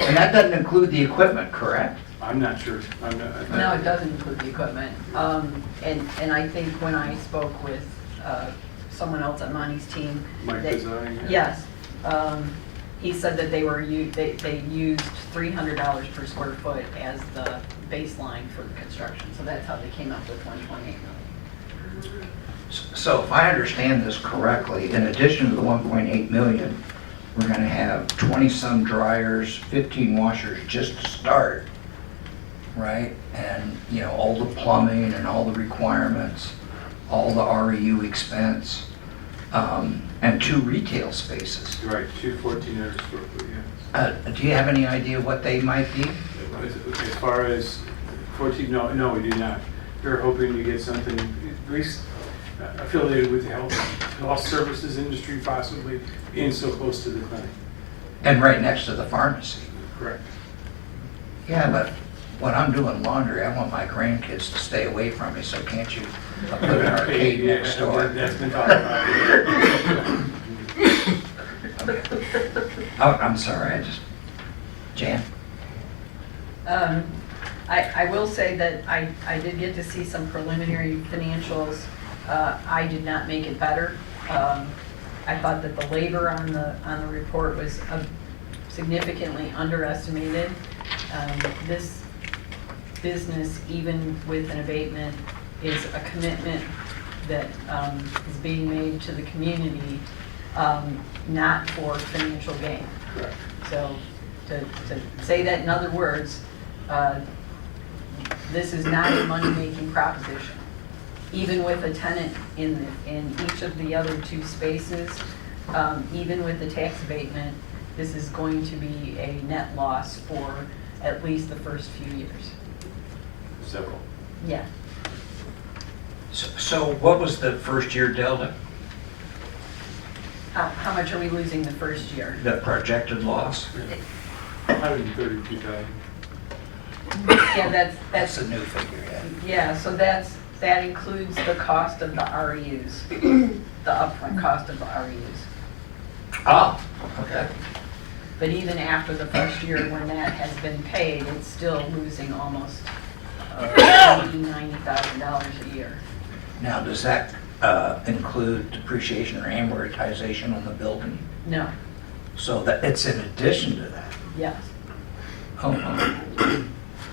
And that doesn't include the equipment, correct? I'm not sure. No, it doesn't include the equipment. And I think when I spoke with someone else on Monty's team. Mike they- Design, yeah. Yes. He said that they used $300 per square foot as the baseline for the construction. So that's how they came up with 1.8 million. So if I understand this correctly, in addition to the 1.8 million, we're going to have 20-some dryers, 15 washers just to start, right? And, you know, all the plumbing and all the requirements, all the REU expense, and 2 retail spaces. Right, 1,400 square foot, yeah. Do you have any idea what they might be? As far as 14, no, we do not. We're hoping to get something at least affiliated with the health services industry, possibly being so close to the clinic. And right next to the pharmacy. Correct. Yeah, but when I'm doing laundry, I want my grandkids to stay away from me, so can't you put an arcade Yeah, next door? That's been talked about. Oh, I'm sorry, Jan? I will say that I did get to see some preliminary financials. I did not make it better. I thought that the labor on the report was significantly underestimated. This business, even with an abatement, is a commitment that is being made to the community, not for financial gain. Correct. So to say that in other words, this is not a money-making proposition. Even with a tenant in each of the other 2 spaces, even with the tax abatement, this is going to be a net loss for at least the first few years. Several. Yeah. So what was the first year delta, How much are we losing the first year? the projected loss? 132,000. Yeah, That's that's, a new figure, yeah. yeah, so that includes the cost of the REUs, the upfront cost of the REUs. Oh, okay. But even after the first year, when that has been paid, it's still losing almost $90,000 a year. Now, does that include depreciation or amortization on the building? No, So that it's in addition to that? yes. Oh.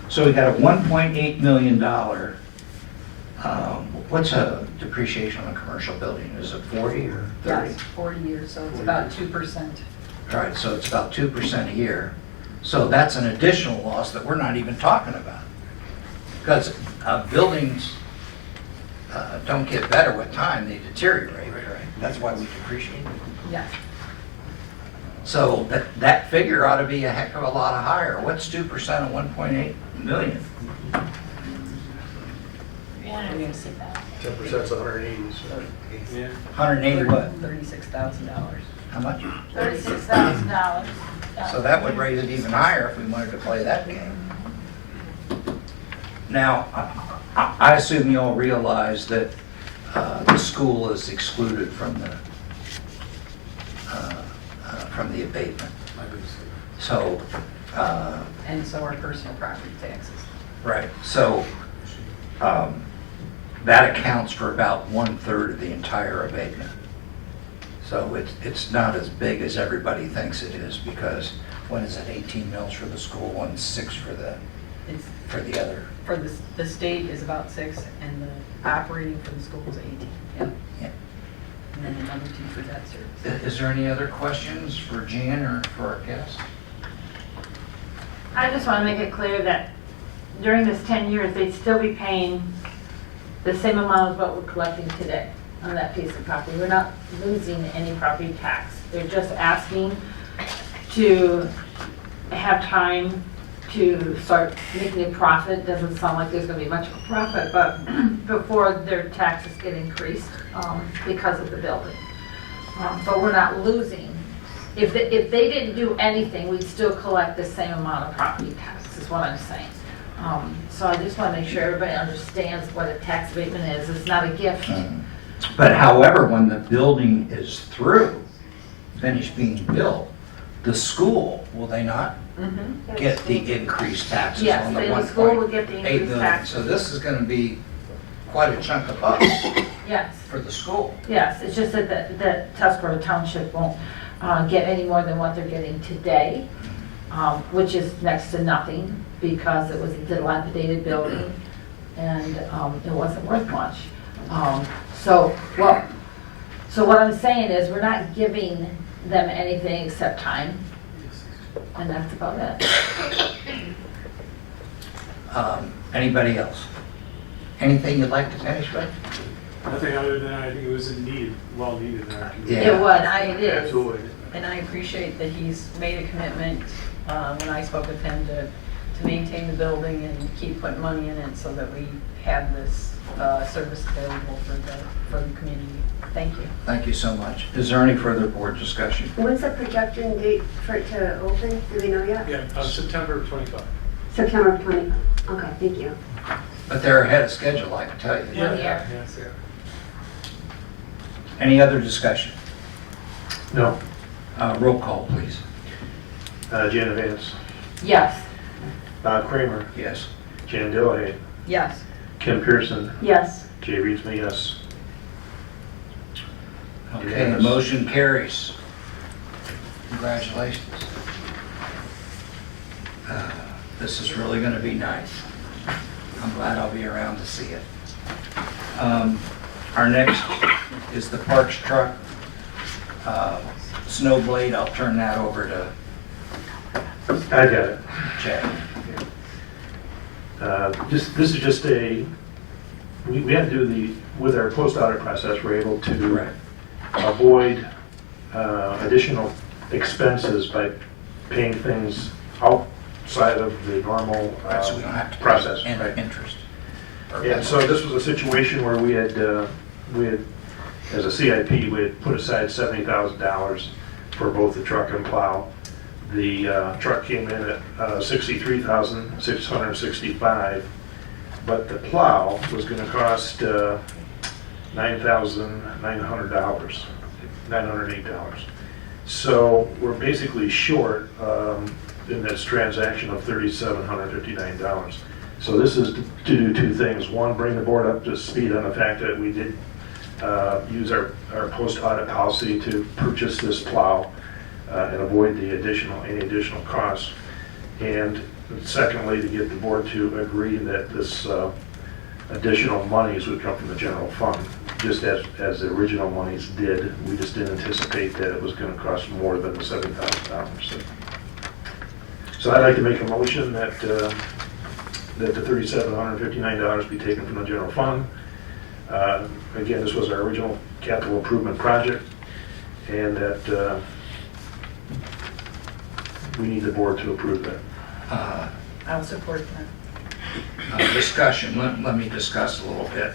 So we got a $1.8 million, what's a depreciation on a commercial building? Is it 40 or 30? Yes, 40 years, so it's about 2%. Right, so it's about 2% a year. So that's an additional loss that we're not even talking about. Because buildings don't get better with time, they deteriorate, right? That's why we depreciate them. Yes. So that figure ought to be a heck of a lot higher. What's 2% of 1.8 million? Yeah, we're gonna see that. 10%'s 180, so. Yeah. 180 what? $36,000. How much? $36,000. So that would raise it even higher if we wanted to play that game. Now, I assume you all realize that the school is excluded from the abatement. So, And so are personal property taxes. right, so that accounts for about 1/3 of the entire abatement. So it's not as big as everybody thinks it is, because what is it, 18 mils for the school and 6 for the It's other for the state is about 6, and the operating for the school is 18. Yep. Yeah. And then another 2 for debt service. Is there any other questions for Jan or for our guest? I just want to make it clear that during this 10 years, they'd still be paying the same amount as what we're collecting today on that piece of property. We're not losing any property tax. They're just asking to have time to start making a profit. Doesn't sound like there's going to be much of a profit, but before their taxes get increased because of the building. But we're not losing. If they didn't do anything, we'd still collect the same amount of property tax, is what I'm saying. So I just want to make sure everybody understands what a tax abatement is. It's not a gift. But however, when the building is through, finished being built, the school, will they not get the increased taxes Yes, on the the school will get the 1.8 increased million? taxes. So this is gonna be quite a chunk of bucks Yes, for the school. yes. It's just that Tuscarora Township won't get any more than what they're getting today, which is next to nothing because it was a dilapidated building and it wasn't worth much. So what I'm saying is we're not giving them anything except time, and that's about it. Anybody else? Anything you'd like to finish with? Nothing other than I think it was well needed in our community. Yeah. It was, it is. Absolutely. And I appreciate that he's made a commitment, when I spoke with him, to maintain the building and keep putting money in it so that we have this service available for the community. Thank you. Thank you so much. Is there any further board discussion? When's the projected date for it to open? Do we know yet? Yeah, September 25. September 20th. Okay, thank you. But they're ahead of schedule, I can tell you. Yeah. Yes, yeah. Any other discussion? No. Roll call, please. Janet Vance, Yes. Bob Kramer, Yes. Jan Dillay, Yes. Kim Pearson, Yes. Jay Reedsma, yes. Okay, the motion carries. Congratulations. This is really going to be nice. I'm glad I'll be around to see it. Our next is the Parks truck. Snow blade, I'll turn that over to I got it. Chad. This is just we had to do with our post-audit process, we're able to avoid additional expenses by paying things outside of the normal So we don't have to process. pay Right. interest. Yeah, so this was a situation where we had, as a CIP, we had put aside $70,000 for both the truck and plow. The truck came in at $63,665, but the plow was going to cost $9,908. So we're basically short in this transaction of $3,759. So this is to do two things. One, bring the board up to speed on the fact that we did use our post-audit policy to purchase this plow and avoid any additional costs. And secondly, to get the board to agree that this additional monies would come from the general fund, just as the original monies did. We just didn't anticipate that it was going to cost more than the $7,000. So I'd like to make a motion that the $3,759 be taken from the general fund. Again, this was our original capital improvement project, and that we need the board to approve that. I'll support that. Discussion, let me discuss a little bit.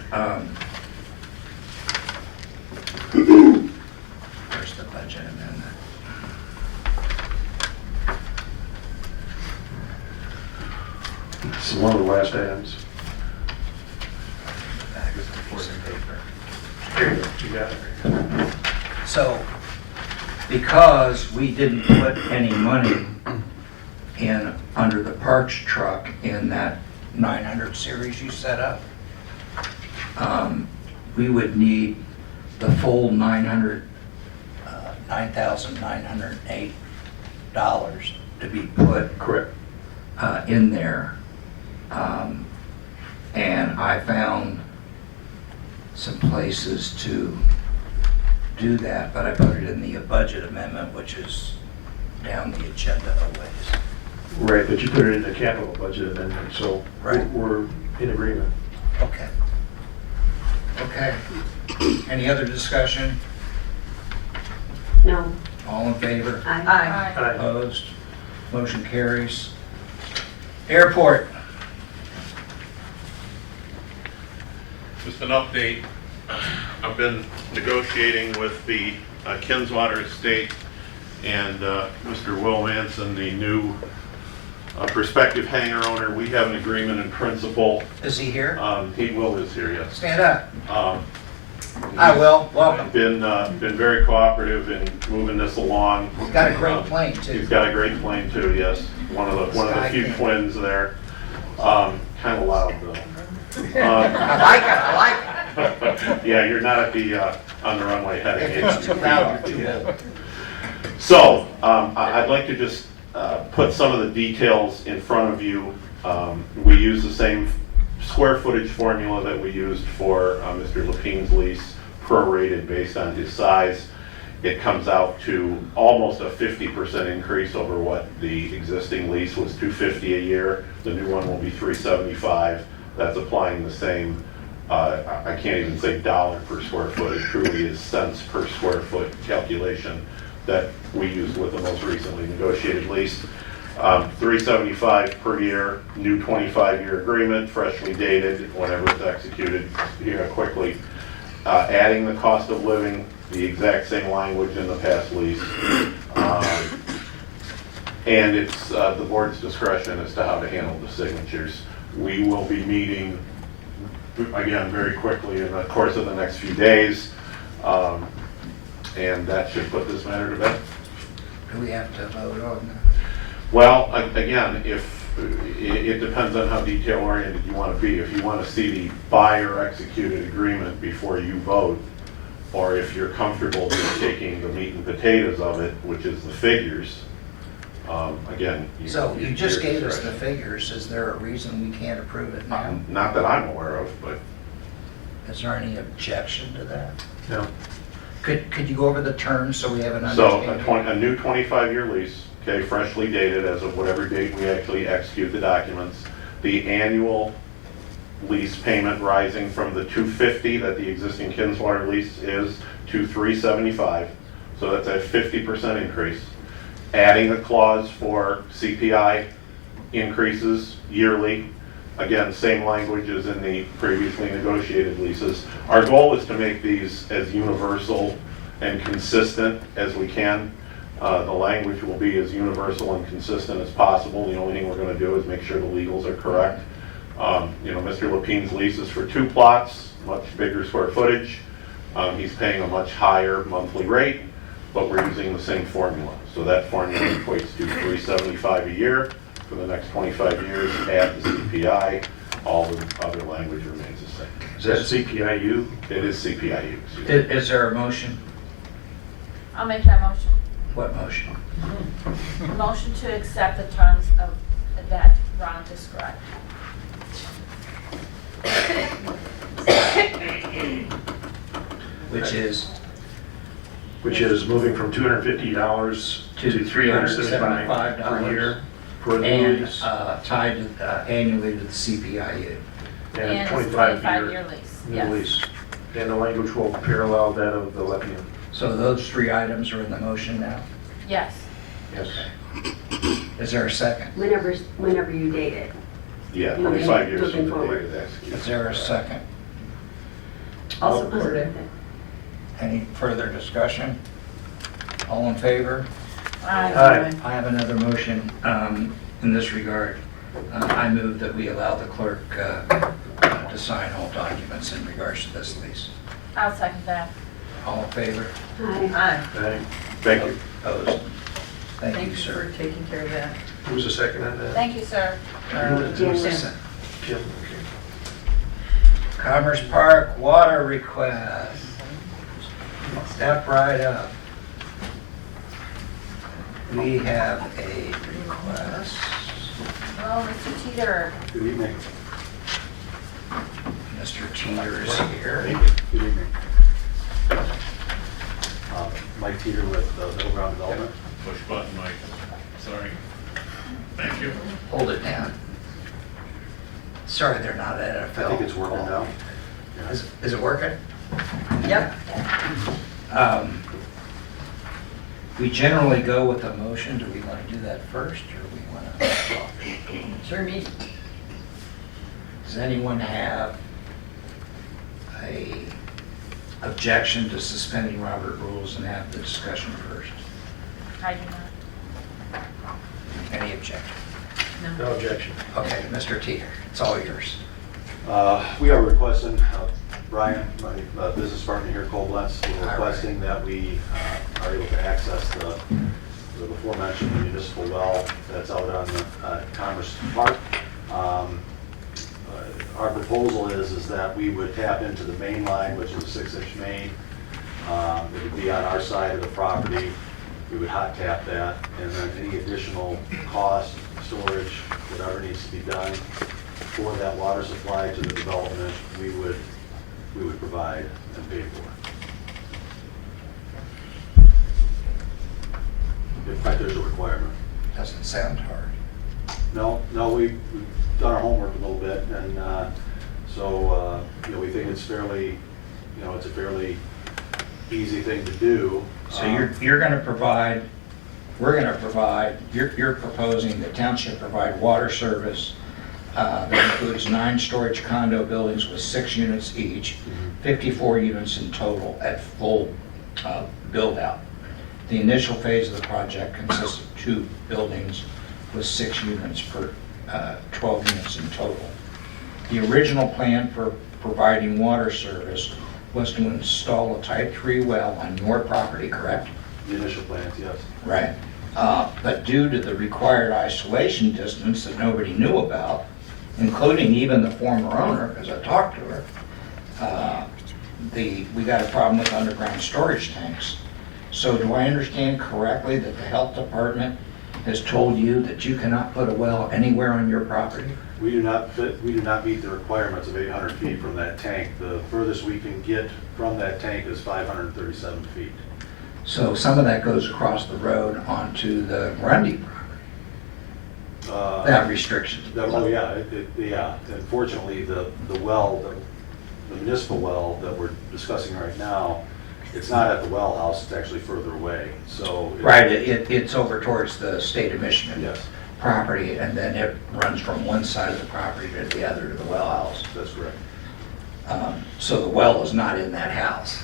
Where's the budget amendment? This is one of the last items. Back with the board and paper. Here you go. You got it. So, because we didn't put any money in under the Parks truck in that 900 series you set up, we would need the full $9,908 to be put Correct. in there. And I found some places to do that, but I put it in the budget amendment, which is down the agenda a ways. Right, but you put it in the capital budget amendment, so Right. we're in agreement. Okay. Okay. Any other discussion? No. All in favor? Aye. Aye. Aye. Opposed? Motion carries. Airport. Just an update. I've been negotiating with the Kinswater Estate and Mr. Will Manson, the new prospective hangar owner. We have an agreement in principle. Is he here? Will is here, yes. Stand up. Um, Hi, Will. Welcome. Been very cooperative in moving this along. He's got a great plane, too. He's got a great plane too, yes. One of the few twins there. Kind of loud though. I like it. Yeah, you're not at the on the runway heading. If it's too loud, you're too old. So I'd like to just put some of the details in front of you. We use the same square footage formula that we used for Mr. Lepine's lease, prorated based on his size. It comes out to almost a 50% increase over what the existing lease was, $250 a year. The new one will be $375. That's applying the same, I can't even say dollar per square foot, it truly is cents per square foot calculation that we used with the most recently negotiated lease. $375 per year, new 25-year agreement, freshly dated, whenever it's executed here quickly. Adding the cost of living, the exact same language in the past lease. And it's the board's discretion as to how to handle the signatures. We will be meeting, again, very quickly in the course of the next few days. And that should put this matter to bed. Do we have to vote on that? Well, again, it depends on how detail-oriented you want to be. If you want to see the buyer executed agreement before you vote, or if you're comfortable just taking the meat and potatoes of it, which is the figures, again. So you just gave us the figures. Is there a reason we can't approve it now? Not that I'm aware of, but. Is there any objection to that? No. Could you go over the terms so we have an So understanding? a new 25-year lease, okay, freshly dated as of whatever date we actually execute the documents. The annual lease payment rising from the $250 that the existing Kinswater lease is to $375. So that's a 50% increase. Adding a clause for CPI increases yearly. Again, same language as in the previously negotiated leases. Our goal is to make these as universal and consistent as we can. The language will be as universal and consistent as possible. The only thing we're going to do is make sure the legals are correct. Mr. Lepine's lease is for 2 plots, much bigger square footage. He's paying a much higher monthly rate, but we're using the same formula. So that formula equates to $375 a year for the next 25 years. Add the CPI, all the other language remains the same. Is that CPIU? It is CPIU. Is there a motion? I'll make that motion. What motion? Motion to accept the terms of that Ron described. Which is Which is moving from $250 to $375 per year for the new and lease. tied annually to the CPIU. And it's 25-year lease. new Yes. lease. And the language will parallel that of the Lepine. So those 3 items are in the motion now? Yes. Yes. Is there a second? Whenever you date it. Yeah, Moving- 25 years moving from the forward. date of execution. Is there a second? Also, support it. Any further discussion? All in favor? Aye. I have another motion in this regard. I move that we allow the clerk to sign all documents in regards to this lease. I'll second that. All in favor? Aye. Thank you. Opposed? Thank Thank you, you sir. for taking care of that. Who was the second on that? Thank you, sir. Jim. Jim. Jim, okay. Commerce Park water request. Step right up. We have a request. Hello, Mr. Teeter. Good evening. Mr. Teeter is here. Good evening. Mike Teeter with Middle Ground Development. Push button, Mike. Sorry. Thank you. Hold it down. Sorry, they're not I NFL. think it's working now. Is it working? Yep. We generally go with a motion. Do we want to do that first, or we want to talk? Sure, me. Does anyone have a objection to suspending Robert rules and have the discussion first? I do not. Any objection? No objection. Okay, Mr. Teeter, it's all yours. We are requesting, Brian, my business partner here, Koblenz, we're requesting that we are able to access the aforementioned municipal well that's out on the Commerce Park. Our proposal is that we would tap into the main line, which is a 6-inch main. It would be on our side of the property. We would hot tap that, and then any additional cost, storage, whatever needs to be done for that water supply to the development, we would provide and pay for. In fact, there's a requirement. Doesn't sound hard. No, we've done our homework a little bit, and so we think it's fairly, it's a fairly easy thing to do. So you're going to provide, we're going to provide, you're proposing the township provide water service that includes 9 storage condo buildings with 6 units each, 54 units in total at full build out. The initial phase of the project consists of 2 buildings with 6 units per 12 units in total. The original plan for providing water service was to install a type 3 well on your property, correct? The initial plans, yes. Right. But due to the required isolation distance that nobody knew about, including even the former owner, because I talked to her, we got a problem with underground storage tanks. So do I understand correctly that the health department has told you that you cannot put a well anywhere on your property? We do not meet the requirements of 800 feet from that tank. The furthest we can get from that tank is 537 feet. So some of that goes across the road onto the Grundy property. That restriction. Oh, yeah, yeah. Unfortunately, the well, the municipal well that we're discussing right now, it's not at the well house, it's actually further away, so. Right, it's over towards the state of Michigan. Yes. Property, and then it runs from one side of the property to the other to the well house. That's correct. So the well is not in that house.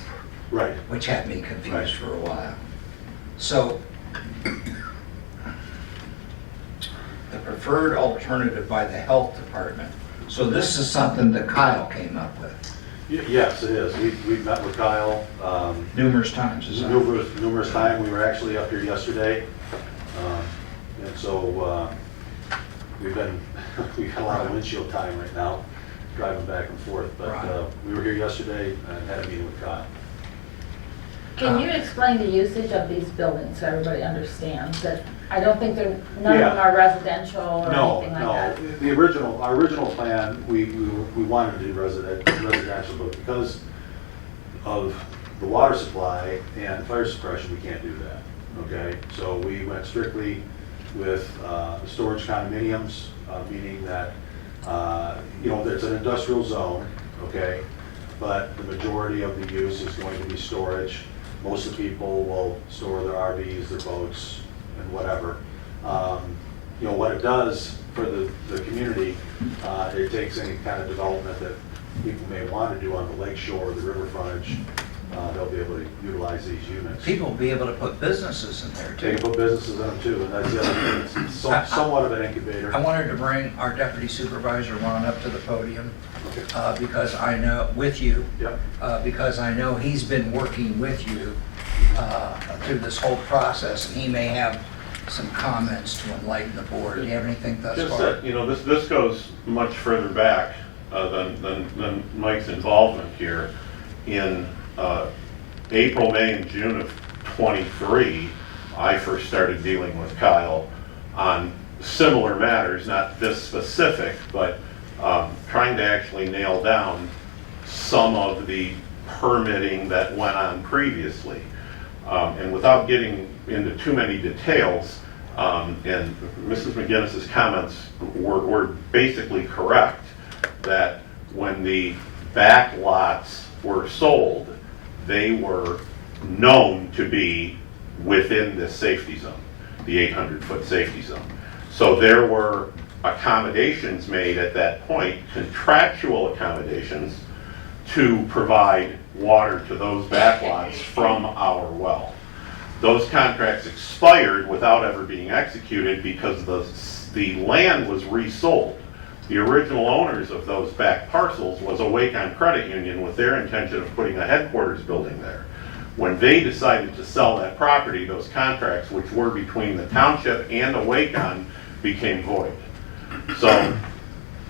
Right. Which had me confused for a while. So the preferred alternative by the health department. So this is something that Kyle came up with. Yes, it is. We've met with Kyle. Numerous times, is that? Numerous times. We were actually up here yesterday. And so we've had a lot of windshield time right now, driving back and forth. But we were here yesterday and had a meeting with Kyle. Can you explain the usage of these buildings so everybody understands that? I don't think none of them are residential or anything like that. No. Our original plan, we wanted to do residential, but because of the water supply and fire suppression, we can't do that. Okay, so we went strictly with storage condominiums, meaning that it's an industrial zone. Okay, but the majority of the use is going to be storage. Most of the people will store their RVs, their boats, and whatever. What it does for the community, it takes any kind of development that people may want to do on the lake shore, the river frontage, they'll be able to utilize these units. People will be able to put businesses in there They too. can put businesses in them too, and that's the other thing. It's somewhat of an incubator. I wanted to bring our deputy supervisor Ron up to the podium because I know, with you, because I know he's been working with you through this whole process, and he may have some comments to enlighten the board. Do you have anything thus Just far? that, this goes much further back than Mike's involvement here. In April, May, and June of '23, I first started dealing with Kyle on similar matters, not this specific, but trying to actually nail down some of the permitting that went on previously. And without getting into too many details, and Mrs. McGinnis's comments were basically correct, that when the back lots were sold, they were known to be within this safety zone, the 800-foot safety zone. So there were accommodations made at that point, contractual accommodations, to provide water to those backlots from our well. Those contracts expired without ever being executed because the land was resold. The original owners of those back parcels was Awakon Credit Union with their intention of putting a headquarters building there. When they decided to sell that property, those contracts, which were between the township and Awakon, became void. So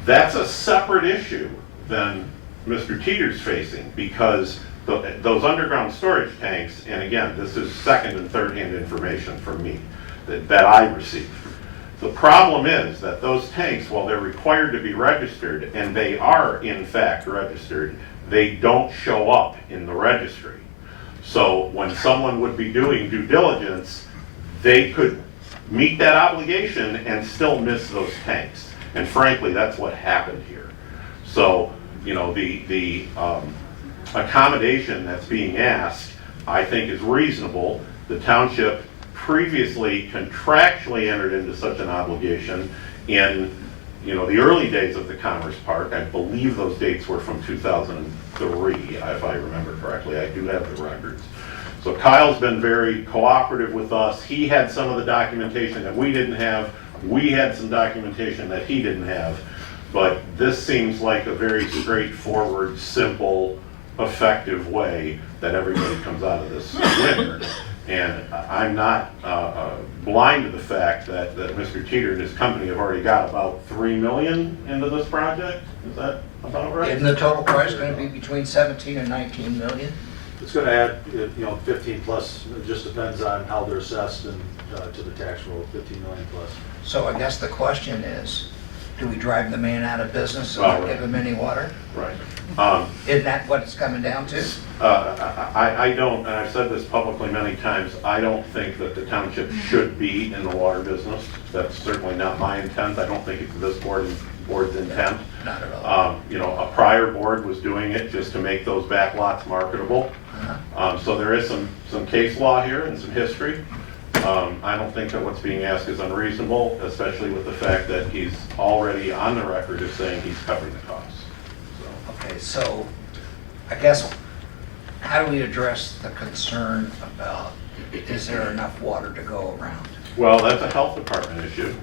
that's a separate issue than Mr. Teeter's facing, because those underground storage tanks, and again, this is second and third hand information from me that I received. The problem is that those tanks, while they're required to be registered, and they are in fact registered, they don't show up in the registry. So when someone would be doing due diligence, they could meet that obligation and still miss those tanks. And frankly, that's what happened here. So, you know, the accommodation that's being asked, I think, is reasonable. The township previously contractually entered into such an obligation in, you know, the early days of the Commerce Park. I believe those dates were from 2003, if I remember correctly. I do have the records. So Kyle's been very cooperative with us. He had some of the documentation that we didn't have. We had some documentation that he didn't have. But this seems like a very straightforward, simple, effective way that everybody comes out of this winter. And I'm not blind to the fact that Mr. Teeter and his company have already got about $3 million into this project. Is that about right? Isn't the total price going to be between 17 and 19 million? It's gonna add, 15 plus, it just depends on how they're assessed and to the tax roll, 15 million plus. So I guess the question is, do we drive the man out of business and not give him any water? Right. Isn't that what it's coming down to? I don't, and I've said this publicly many times, I don't think that the township should be in the water business. That's certainly not my intent. I don't think it's this board's intent. Not at all. A prior board was doing it just to make those back lots marketable. So there is some case law here and some history. I don't think that what's being asked is unreasonable, especially with the fact that he's already on the record as saying he's covering the costs. Okay, so I guess, how do we address the concern about, is there enough water to go around? Well, that's a health department issue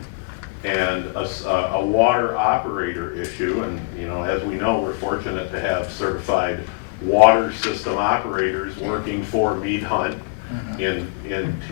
and a water operator issue. And, as we know, we're fortunate to have certified water system operators working for Mead Hunt in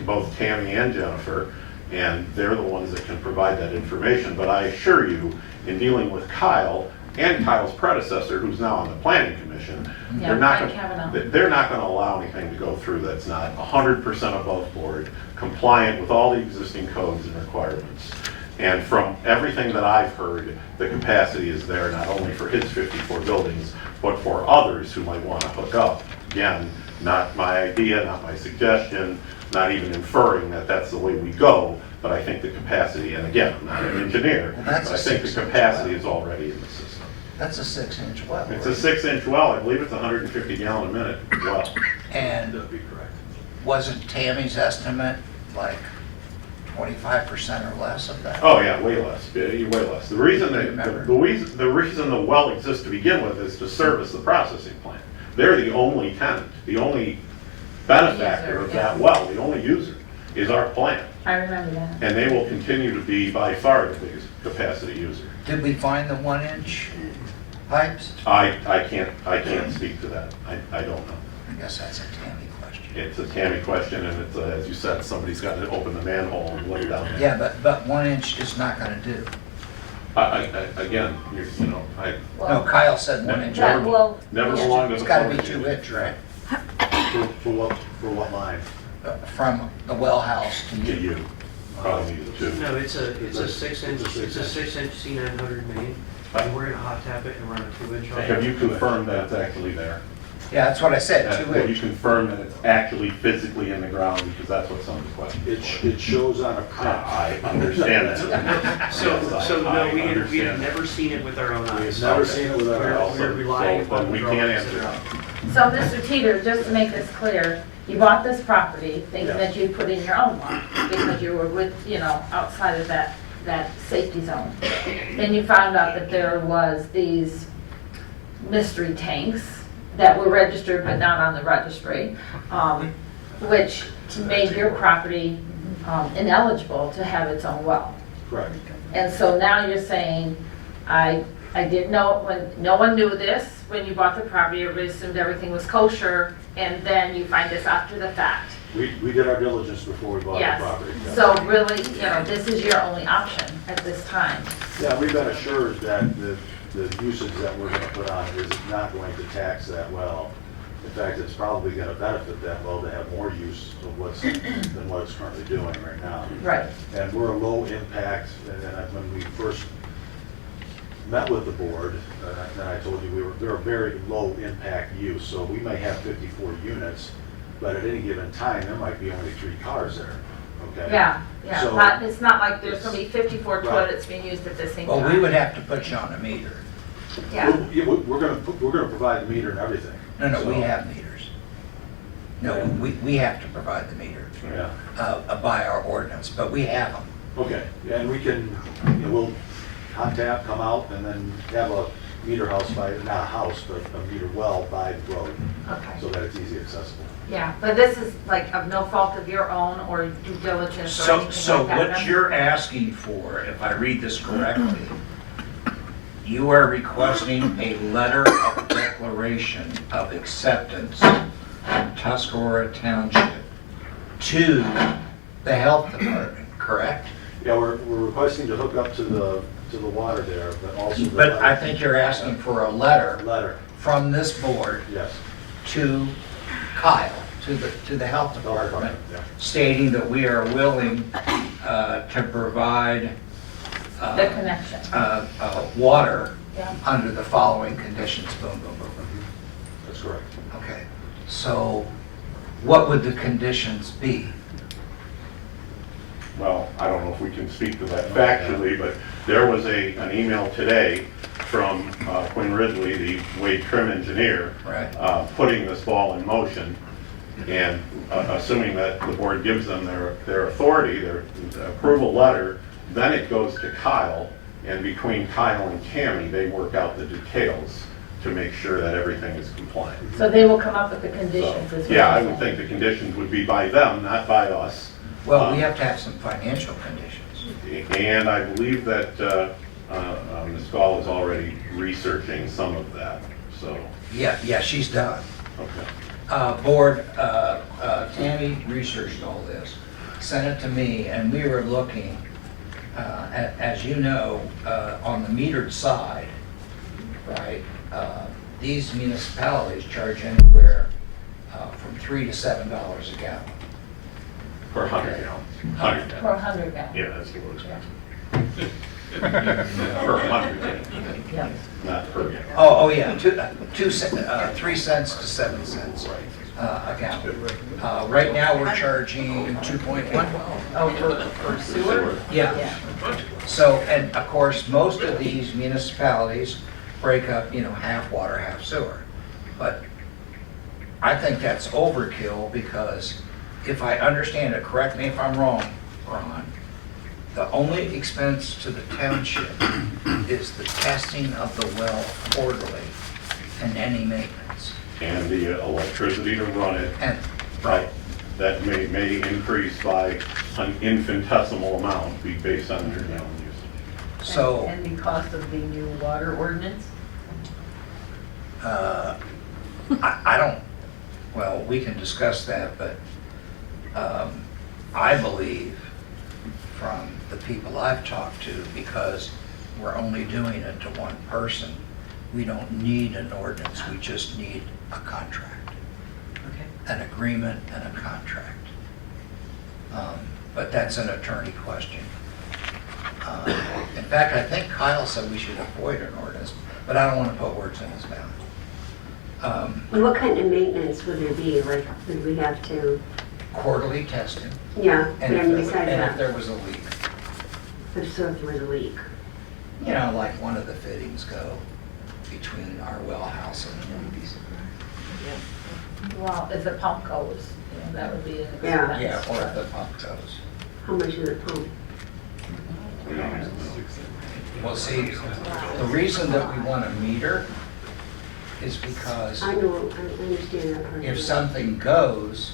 both Tammy and Jennifer, and they're the ones that can provide that information. But I assure you, in dealing with Kyle and Kyle's predecessor, who's now on the planning commission, they're not going to allow anything to go through that's not 100% above board, compliant with all the existing codes and requirements. And from everything that I've heard, the capacity is there not only for his 54 buildings, but for others who might want to hook up. Again, not my idea, not my suggestion, not even inferring that that's the way we go, but I think the capacity, and again, I'm not an engineer, but I think the capacity is already in the system. That's a 6-inch well. It's a 6-inch well. I believe it's 150 gallon a minute well. And That'd be correct. wasn't Tammy's estimate like 25% or less of that? Oh yeah, way less. Yeah, way less. The reason the reason the well exists to begin with is to service the processing plant. They're the only tenant, the only benefactor of that well, the only user is our plant. I remember that. And they will continue to be by far the biggest capacity user. Did we find the 1-inch pipes? I can't speak to that. I don't know. I guess that's a Tammy question. It's a Tammy question, and it's as you said, somebody's got to open the manhole and look down there. Yeah, but 1 inch is not going to do. Again, No, Kyle said 1 inch. never belonged to the. It's got to be 2 inch, right? For what line? From the well house to To you. you. Probably need two. No, it's a 6-inch, it's a 6-inch C900 main, and we're gonna hot tap it and run a 2-inch off. Have you confirmed that it's actually there? Yeah, that's what I said, Have 2 you inch. confirmed that it's actually physically in the ground, because that's what some of the questions were. It shows on a print. I understand that. So no, I we have understand that. never seen it with our own eyes. We've never seen it with our We're- eyes. We're relying So on then we the can't drawings answer that that. are- So, Mr. Teeter, just to make this clear, you bought this property thinking that you'd put in your own lot because you were with, outside of that safety zone. Then you found out that there was these mystery tanks that were registered but not on the registry, which made your property ineligible to have its own well. Correct. And so now you're saying, I didn't know, when no one knew this, when you bought the property, everybody assumed everything was kosher, and then you find this after the fact. We did our diligence before we bought the Yes. property. Yeah. So really, this is your only option at this time. Yeah, we've been assured that the usage that we're gonna put on is not going to tax that well. In fact, it's probably gonna benefit that well to have more use of than what it's currently doing right now. Right. And we're a low impact, and then when we first met with the board, and I told you they're a very low impact use, so we may have 54 units, but at any given time, there might be only 3 cars there, okay? Yeah, So- it's not like there's gonna be 54 Right. toilets being used at the same time. Well, we would have to put you on a meter. Yeah, We're gonna provide the meter and everything. No, we So- have meters. No, we have to provide the meter Yeah, by our ordinance, but we have them. okay, and we can, we'll hot tap, come out, and then have a meter house not a house, but a meter well by the road, so okay. that it's easy accessible. Yeah, but this is like of no fault of your own or due diligence or So, anything so like that. what you're asking for, if I read this correctly, you are requesting a letter of declaration of acceptance from Tuscarora Township to the health department, correct? Yeah, we're requesting to hook up to the water there, but also. the But I letter- think you're asking for a letter Letter, from this board yes. to Kyle, to the health department, Yeah. stating that we are willing to provide The connection. water Yeah. under the following conditions, boom, boom, boom, boom. That's correct. Okay, so what would the conditions be? Well, I don't know if we can speak to that factually, but there was an email today from Quinn Ridley, the Wade Trim engineer, Right. putting this ball in motion, and assuming that the board gives them their authority, their approval letter, then it goes to Kyle, and between Kyle and Cammie, they work out the details to make sure that everything is compliant. So they will come up with the So, conditions as well. yeah, I would think the conditions would be by them, not by us. Well, we have to have some financial conditions. And I believe that Ms. Gall is already researching some of that, so, Yeah, she's done. okay. Board, Tammy researched all this, sent it to me, and we were looking, as you know, on the metered side, right? These municipalities charge anywhere from $3 to $7 a gallon. For 100 gallons. 100 For gallons. 100 gallons. Yeah, that's a little expensive. Per 100 gallons, Yeah. not per gallon. Oh, yeah, 3 cents to 7 cents a gallon. Right now, we're charging 2.1. Oh, for sewer? Yeah. So, and of course, most of these municipalities break up, half water, half sewer. But I think that's overkill because if I understand it, correct me if I'm wrong, Ron, the only expense to the township is the testing of the well quarterly and any maintenance. And the electricity to run it, And, right, that may increase by an infinitesimal amount, be based on your gallon usage. so, And the cost of the new water ordinance? I don't, well, we can discuss that, but I believe from the people I've talked to, because we're only doing it to one person, we don't need an ordinance, we just need a contract. Okay. An agreement and a contract. but that's an attorney question. In fact, I think Kyle said we should avoid an ordinance, but I don't want to put words in his mouth. And what kind of maintenance would there be? Like, would we have to, Quarterly testing, yeah, but and I mean if besides that, there was a leak. if so if there was a leak. You know, like one of the fittings go between our well house and Wendy's. Well, if the pump goes, you know, that would be an Yeah. expense. Yeah, or if the pump goes. How much is it pump? Well, see, the reason that we want a meter is because I know, I understand that part. if something goes,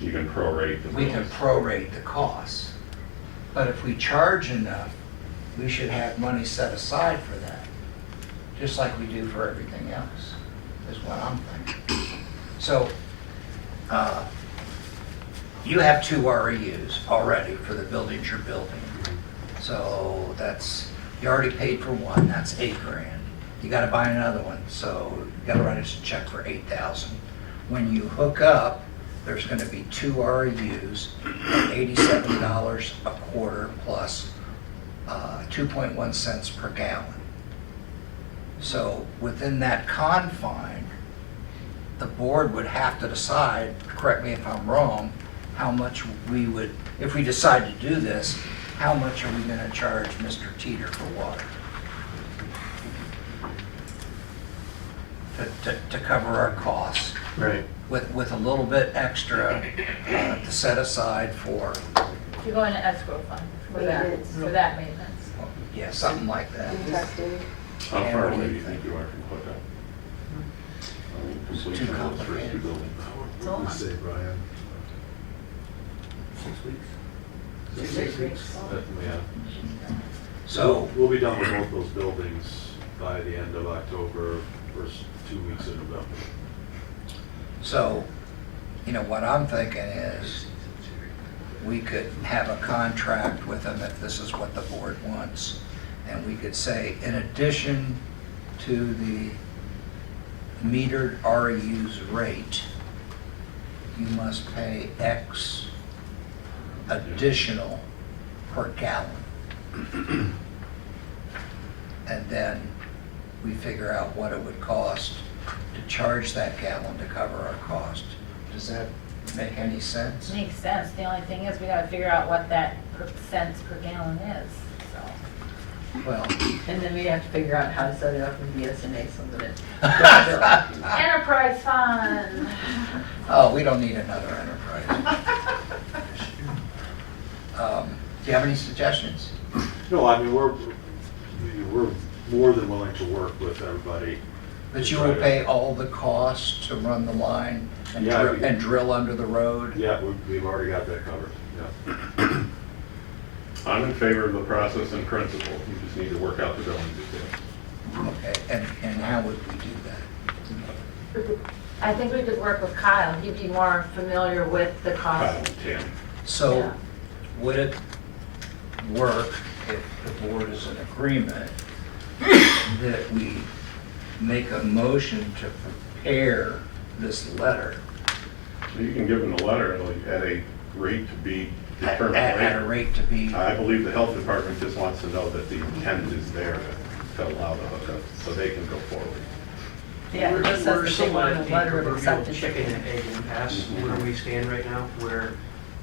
You can prorate the we can bills. prorate the costs. But if we charge enough, we should have money set aside for that, just like we do for everything else, is what I'm thinking. So, you have 2 REUs already for the buildings you're building. So that's, you already paid for one, that's $8,000. You gotta buy another one, so you gotta write us a check for $8,000. When you hook up, there's gonna be 2 REUs at $87 a quarter plus 2.1 cents per gallon. So within that confine, the board would have to decide, correct me if I'm wrong, how much we would, if we decide to do this, how much are we gonna charge Mr. Teeter for water? To cover our costs, Right. with a little bit extra to set aside for, You go into escrow fund Maintenance. for that maintenance. yeah, something like that. And testing. How And far what do away you do you think you are from hookup? Completion Too of those first complicated. 2 buildings. It's all on. Say, Brian. 6 weeks. Yeah. So, We'll be done with both those buildings by the end of October, first 2 weeks in November. so, you know, what I'm thinking is, we could have a contract with them if this is what the board wants. And we could say, in addition to the metered REU's rate, you must pay X additional per gallon. And then we figure out what it would cost to charge that gallon to cover our cost. Does that make any sense? Makes sense. The only thing is we gotta figure out what that cents per gallon is, so. Well, And then we have to figure out how to set it up in BSNA so that it. Enterprise fund. oh, we don't need another enterprise. Do you have any suggestions? No, I mean, we're more than willing to work with everybody. That you will pay all the costs to run the line and Yeah, drill, and drill under the road? Yeah, we've already got that covered, yeah. I'm in favor of the process in principle. You just need to work out the billing details. Okay, and how would we do that? I think we could work with Kyle. He'd be more familiar with the Kyle cost. and Tim. So, Yeah. would it work if the board is in agreement that we make a motion to prepare this letter So you can give them the letter at a rate to be determined. at a rate to be, I believe the health department just wants to know that the intent is there to allow the hookup, so they can go forward. Yeah, it just says We're that they somewhat want at a the letter of proverbial acceptance. chicken and egg impasse, where we stand right now, where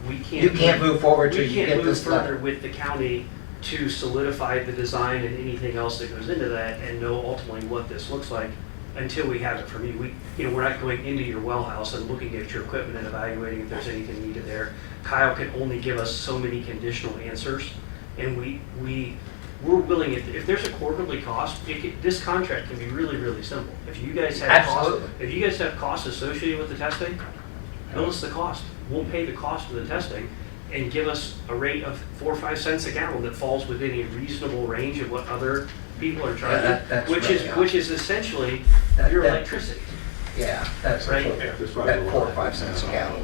we can't. you can't move forward till We you can't get move this further letter. with the county to solidify the design and anything else that goes into that and know ultimately what this looks like until we have it from you. We're not going into your well house and looking at your equipment and evaluating if there's anything needed there. Kyle can only give us so many conditional answers, and we're willing, if there's a quarterly cost, this contract can be really, really simple. If you guys have costs, Absolutely. if you guys have costs associated with the testing, bill us the cost. We'll pay the cost of the testing and give us a rate of 4 or 5 cents a gallon that falls within a reasonable range of what other people are charging, that's which right, is yeah. which is essentially That- your that- electricity. Yeah, that's, Right. That's probably at a 4 or lot. 5 cents a gallon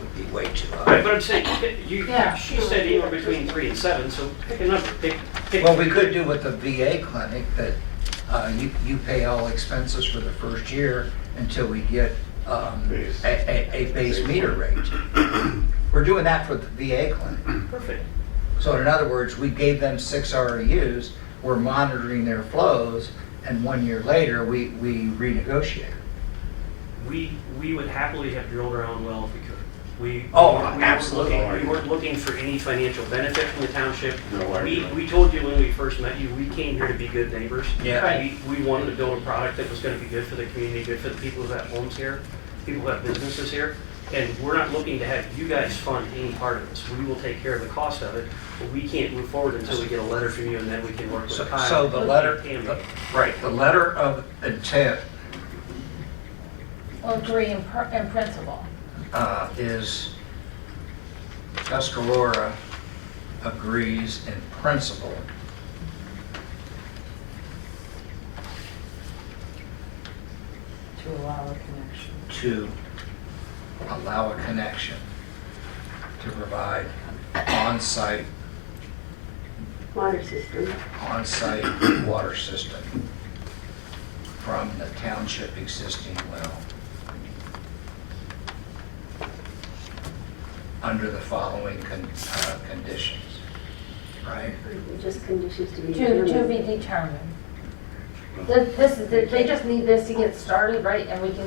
would be way too Right, high. but I'm saying, Yeah. she said anywhere between 3 and 7, so pick a number. Pick. Well, we could do with the VA clinic that you pay all expenses for the first year until we get Base. a base meter rate. We're doing that for the VA clinic. Perfect. So in other words, we gave them 6 REUs, we're monitoring their flows, and 1 year later, we renegotiate. We would happily have drilled our own well if we could. We weren't Absolutely. looking- We weren't looking for any financial benefit from the township. No, I agree. We told you when we first met you, we came here to be good neighbors. Yeah. We wanted to build a product that was gonna be good for the community, good for the people who have homes here, people who have businesses here. And we're not looking to have you guys fund any part of this. We will take care of the cost of it, but we can't move forward until we get a letter from you, and then we can work with Kyle. So the letter, and right, the letter of intent Well, agree in principle. is Tuscarora agrees in principle To allow a connection. to allow a connection to provide on-site Water system. water system from the township existing well under the following conditions, right? Just conditions to be To determined. be determined. They just need this to get started, right, and we can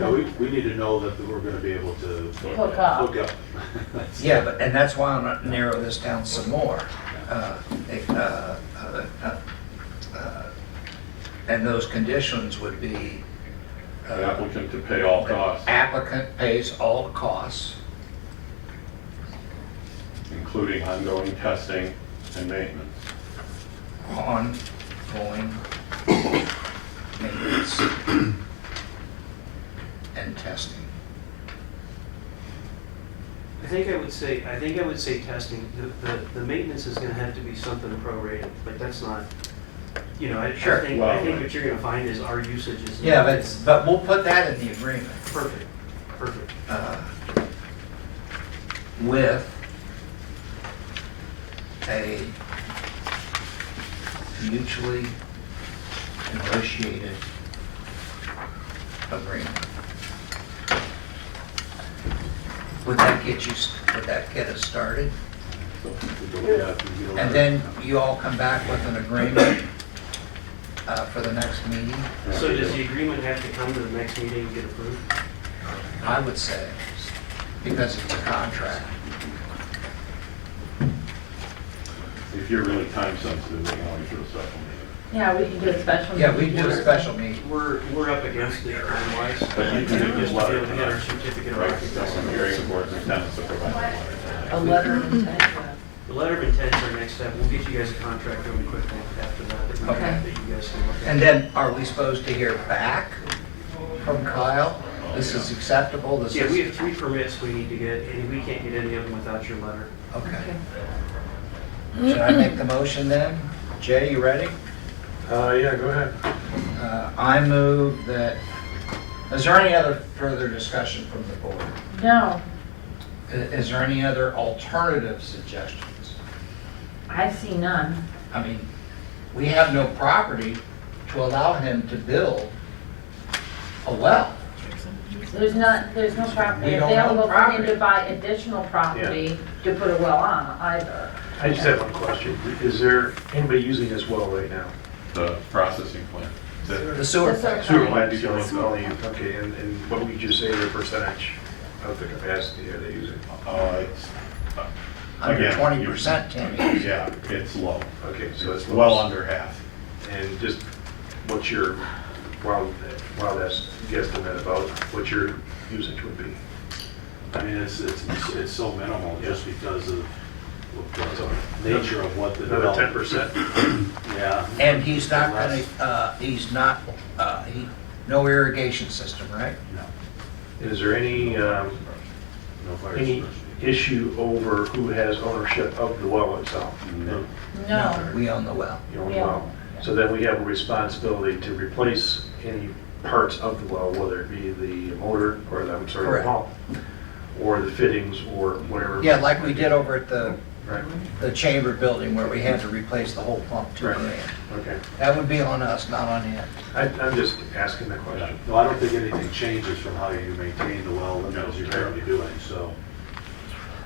No, determine. we need to know that we're gonna be able to Hook up. hook up. Yeah, but, and that's why I'm gonna narrow this down some more. And those conditions would be. The applicant to pay all the costs, Applicant pays all the costs, including ongoing testing and maintenance. ongoing maintenance and testing. I think I would say testing, the maintenance is gonna have to be something prorated, but that's not, you know, I Sure. think what you're gonna find is our usage is. Yeah, but we'll put that in the agreement. Perfect, perfect. With a mutually negotiated agreement. Would that get us started? And then you all come back with an agreement for the next meeting? So does the agreement have to come to the next meeting and get approved? I would say, because it's a contract. If you're really time sensitive, we can always do a special meeting. Yeah, we can do a special. Yeah, we do a special meeting. We're up against it time-wise. But you can do Just a to be letter able to get our tonight. certificate of Right, occupancy. that's the hearing board's intent is to provide a letter. A letter of intent. The letter of intent is our next step. We'll get you guys a contract really quickly after that. Okay. That you guys can look at. And then, are we supposed to hear back from Kyle? This is acceptable, this Yeah, we is, have 3 permits we need to get, and we can't get any of them without your letter. okay. Should I make the motion then? Jay, you ready? Yeah, go ahead. I move that, is there any other further discussion from the board? No, Is there any other alternative suggestions? I see none. I mean, we have no property to allow him to build a well. There's no property We don't own available for him property. to buy additional property to put a well on either. I just have one question. Is there anybody using this well right now? The processing plant. The sewer. The sewer. Sewer plant is only, okay, and what would you say the percentage of the capacity are they using? It's, Under again, 20%, Tammy. Yeah, it's low. Okay, so it's Well under half. And just what's your wild guesstimate about what your usage would be? I mean, it's so minimal just because of the nature of what the Another development. 10%? Yeah. And he's not gonna, no irrigation system, right? No. Is there any, No fire any suppression. issue over who has ownership of the well itself? No. No. We own the well. You own the Yeah. well. So then we have a responsibility to replace any parts of the well, whether it be the motor or the, I'm sorry, the Correct. pump, or the fittings or whatever. Yeah, like we did over at the Right, chamber building where we had to replace the whole pump, $2 grand. okay. That would be on us, not on him. I'm just asking the question. No, I don't think anything changes from how you maintain the well as you're currently doing, so.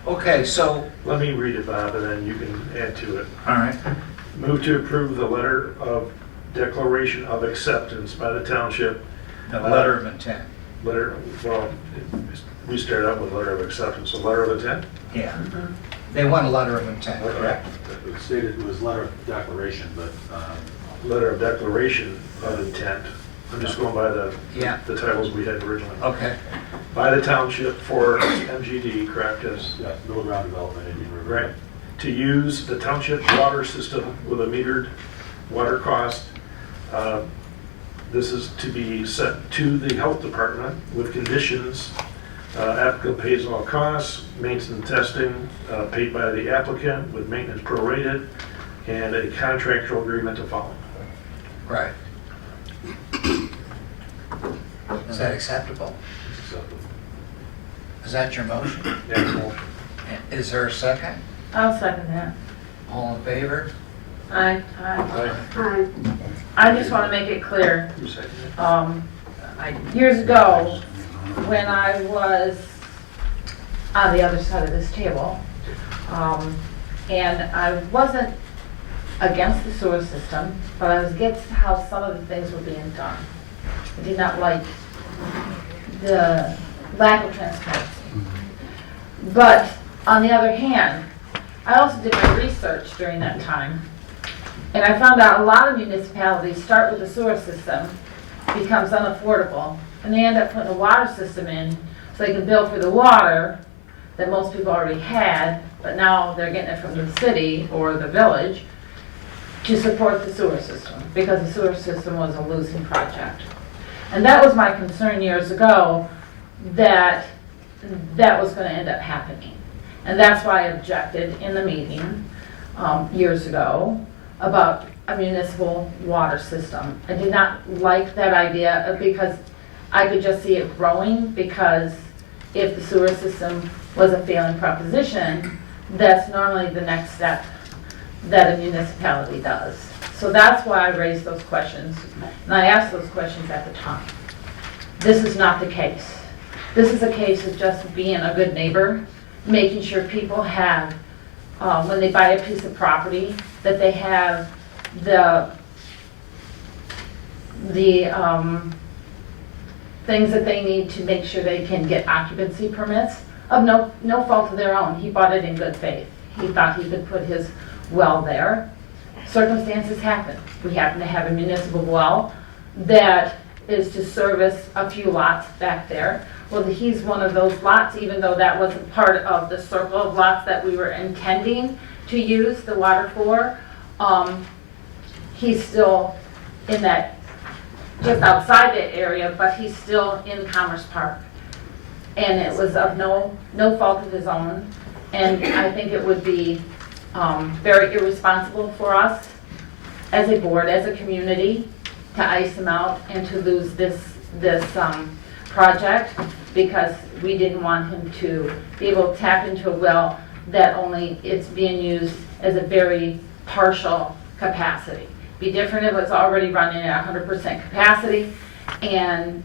Okay, so, Let me read it, Bob, and then you can add to it. all right. Move to approve the letter of declaration of acceptance by the township. The letter of intent. We started out with letter of acceptance, so letter of intent? Yeah. They want a letter of intent, correct? It stated it was letter of declaration, but Letter of declaration of intent. I'm just going by Yeah. the titles we had originally. Okay. By the township for MGD, correct, as yeah, middle ground development, Indian River. right, to use the township water system with a metered water cost. This is to be sent to the health department with conditions. Applicant pays all costs, maintenance testing paid by the applicant with maintenance prorated, and a contractual agreement to follow. Right. Is that acceptable? Acceptable. Is that your motion? Next motion. Is there a second? I'll second that. All in favor? Aye. Aye. I just want to make it clear, Who seconded it? years ago, when I was on the other side of this table, and I wasn't against the sewer system, but I was against how some of the things were being done. I did not like the lack of transparency. But on the other hand, I also did my research during that time, and I found out a lot of municipalities start with the sewer system, becomes unaffordable, and they end up putting a water system in so they can bill for the water that most people already had, but now they're getting it from the city or the village to support the sewer system, because the sewer system was a losing project. And that was my concern years ago, that that was going to end up happening. And that's why I objected in the meeting years ago about a municipal water system. I did not like that idea because I could just see it growing, because if the sewer system was a failing proposition, that's normally the next step that a municipality does. So that's why I raised those questions, and I asked those questions at the time. This is not the case. This is a case of just being a good neighbor, making sure people have, when they buy a piece of property, that they have the things that they need to make sure they can get occupancy permits of no fault of their own. He bought it in good faith. He thought he could put his well there. Circumstances happen. We happen to have a municipal well that is to service a few lots back there. Well, he's one of those lots, even though that wasn't part of the circle of lots that we were intending to use the water for. He's still in that, just outside the area, but he's still in Commerce Park. And it was of no fault of his own. And I think it would be very irresponsible for us as a board, as a community, to ice him out and to lose this project, because we didn't want him to be able to tap into a well that only it's being used as a very partial capacity. Be different if it's already running at 100% capacity, and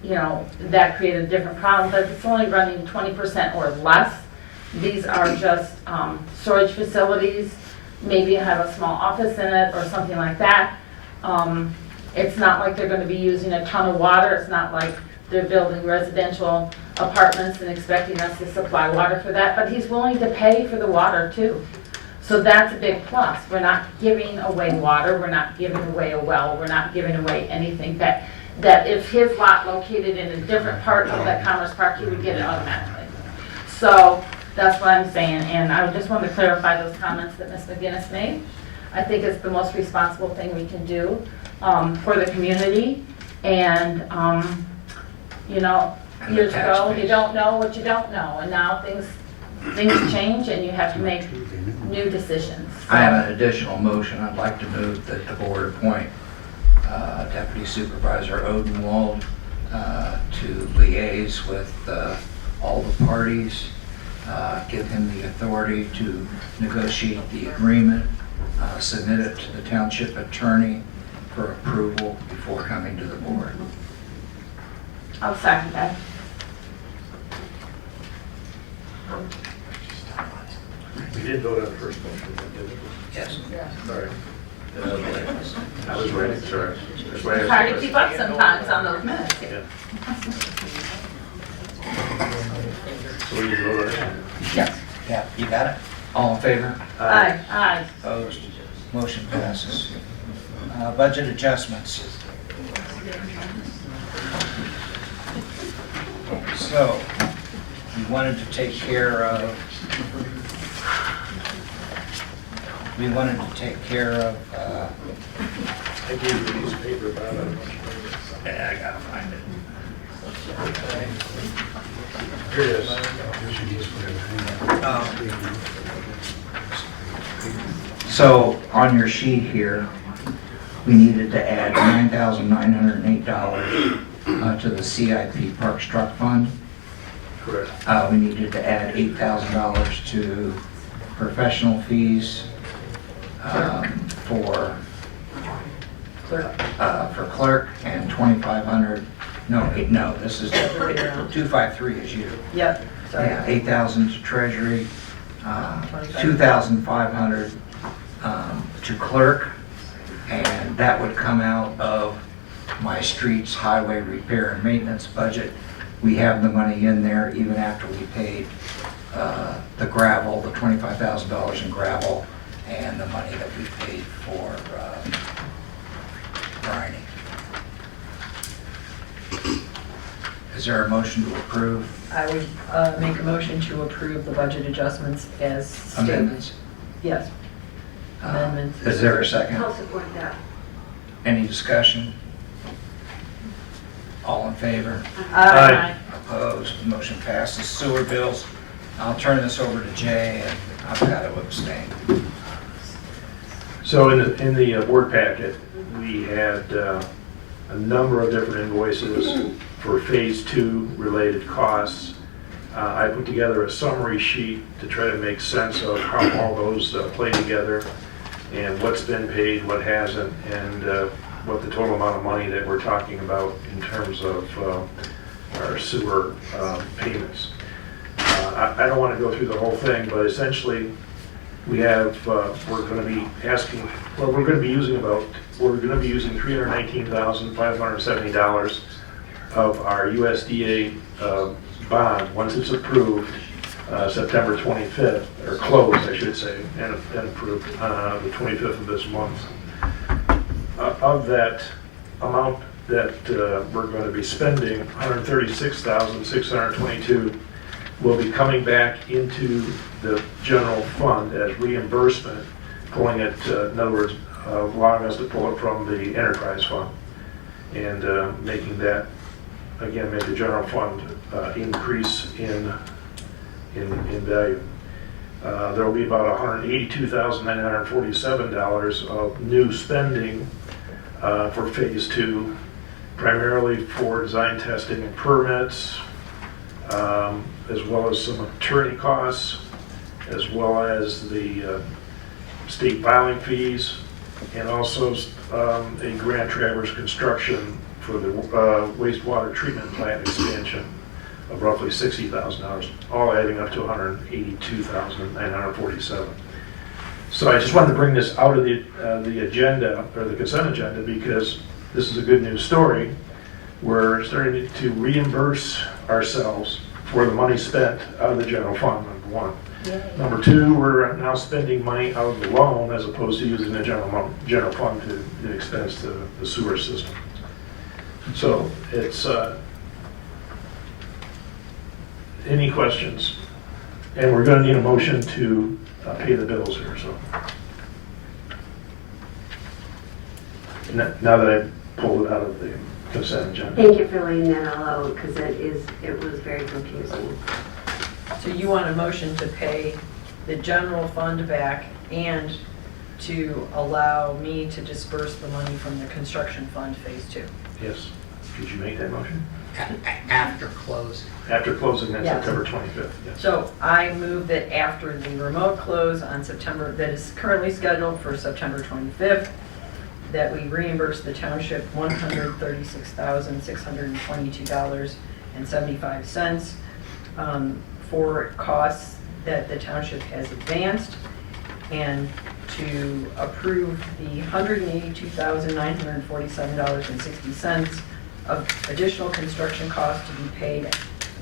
that created a different problem. But if it's only running 20% or less, these are just storage facilities. Maybe have a small office in it or something like that. It's not like they're going to be using a ton of water. It's not like they're building residential apartments and expecting us to supply water for that. But he's willing to pay for the water too. So that's a big plus. We're not giving away water. We're not giving away a well. We're not giving away anything. That if his lot located in a different part of that Commerce Park, he would get it automatically. So that's what I'm saying. And I just wanted to clarify those comments that Ms. McGinnis made. I think it's the most responsible thing we can do for the community. And, years ago, you don't know what you don't know. And now things change and you have to make new decisions. I have an additional motion. I'd like to move that the board appoint Deputy Supervisor Odenwald to liaise with all the parties, give him the authority to negotiate the agreement, submit it to the township attorney for approval before coming to the board. I'll second that. We did vote on the first motion, didn't we? Yes. Sorry. I was writing, sorry. That's why I It's asked hard the to keep question. up sometimes on those minutes. Yeah. So we need to vote on it? Yeah, yeah, you got it? All in favor? Aye. Aye. Opposed? Motion passes. Budget adjustments. So, we wanted to take care of, I gave you a piece of paper about it. yeah, I gotta find it. Here it is. So, on your sheet here, we needed to add $9,908 to the CIP Parks Truck Fund. Correct. We needed to add $8,000 to professional fees for clerk and 2,500. No, this is 253 is you. Yep, sorry. Yeah, 8,000 to treasury, 2,500 to clerk, and that would come out of my streets, highway repair and maintenance budget. We have the money in there even after we paid the gravel, the $25,000 in gravel, and the money that we paid for grinding. Is there a motion to approve I would make a motion to approve the budget adjustments as stated. amendments? Yes. Amendments. Is there a second? I'll support that. Any discussion? All in favor? Aye. Opposed? Motion passes. Sewer bills. I'll turn this over to Jay, and I've got to abstain. So in the board packet, we had a number of different invoices for Phase 2 related costs. I put together a summary sheet to try to make sense of how all those play together and what's been paid, what hasn't, and what the total amount of money that we're talking about in terms of our sewer payments. I don't want to go through the whole thing, but essentially we have, we're going to be asking, well, we're going to be using $319,570 of our USDA bond, once it's approved, September 25th, or closed, I should say, and approved the 25th of this month. Of that amount that we're going to be spending, $136,622 will be coming back into the general fund as reimbursement, pulling it, in other words, allowing us to pull it from the enterprise fund and making that, again, make the general fund increase in value. There will be about $182,947 of new spending for Phase 2, primarily for design testing and permits, as well as some attorney costs, as well as the state filing fees, and also a Grand Traverse construction for the wastewater treatment plant expansion of roughly $60,000, all adding up to $182,947. So I just wanted to bring this out of the agenda, or the consent agenda, because this is a good news story. We're starting to reimburse ourselves for the money spent out of the general fund, number one. Number two, we're now spending money out of the loan as opposed to using the general fund to expense the sewer system. So it's, any questions? And we're going to need a motion to pay the bills here, so. Now that I've pulled it out of the consent agenda. Thank you for laying that all out, because it was very confusing. So you want a motion to pay the general fund back and to allow me to disperse the money from the construction fund Phase 2? Yes. Did you make that motion? After closing. After closing on Yes. September 25th, yes. So I move that after the remote close on September, that is currently scheduled for September 25th, that we reimburse the township $136,622.75 for costs that the township has advanced and to approve the $182,947.60 of additional construction costs to be paid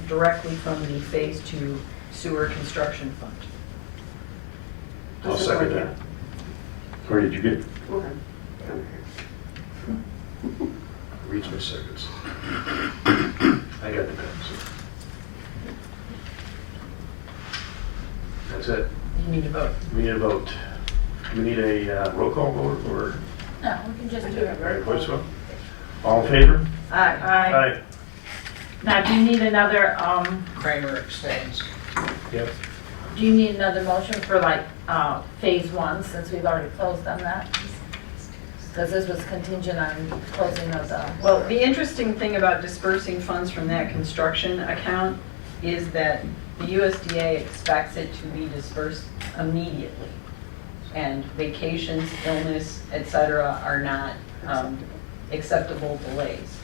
directly from the Phase 2 sewer construction fund. I'll second that. Or did you get? Reach my seconds. I got the pens. That's it. You need to vote. We need a vote. We need a roll call vote or? No, we can just do it. All right, voice vote. All in favor? Aye. Aye. Now, do you need another, Kramer abstains. Yep. do you need another motion for like, phase 1, since we've already closed on that? Because this was contingent on closing of the. Well, the interesting thing about dispersing funds from that construction account is that the USDA expects it to be dispersed immediately. And vacations, illness, et cetera, are not acceptable delays.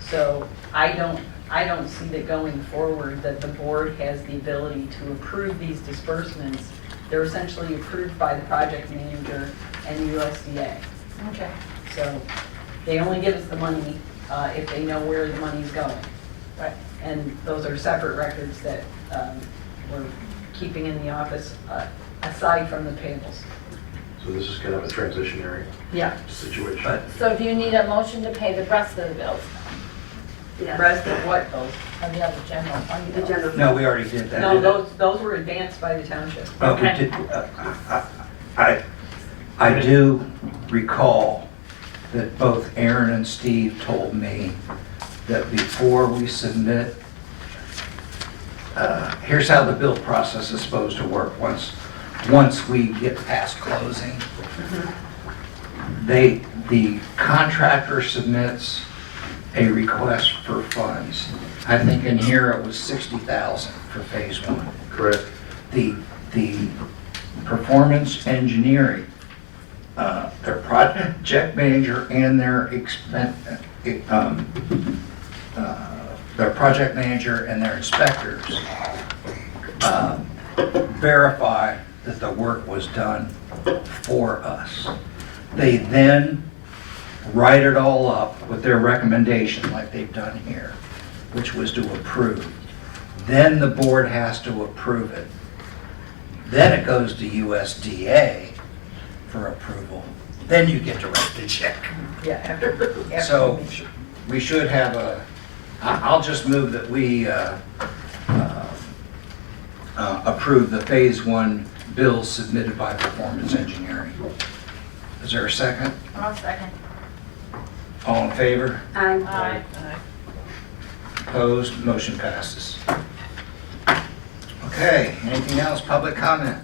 So I don't see that going forward that the board has the ability to approve these disbursements. They're essentially approved by the project manager and USDA. Okay. So they only give us the money if they know where the money's going. Right. And those are separate records that we're keeping in the office aside from the payables. So this is kind of a transitionary Yeah. situation. So do you need a motion to pay the rest of the bills? Rest of what bills? Of the other general fund bills? No, we already did that. No, those were advanced by the township. Oh, we Okay. did, I do recall that both Aaron and Steve told me that before we submit, here's how the bill process is supposed to work. Once we get past closing, the contractor submits a request for funds. I think in here it was $60,000 for phase 1. Correct. The performance engineering, their project manager and their project manager and their inspectors verify that the work was done for us. They then write it all up with their recommendation like they've done here, which was to approve. Then the board has to approve it. Then it goes to USDA for approval. Then you get to write the check. Yeah, after So we should have I'll just move that we approve the phase 1 bills submitted by performance engineering. Is there a second? I'll second. All in favor? Aye. Opposed? Motion passes. Okay, anything else? Public comment?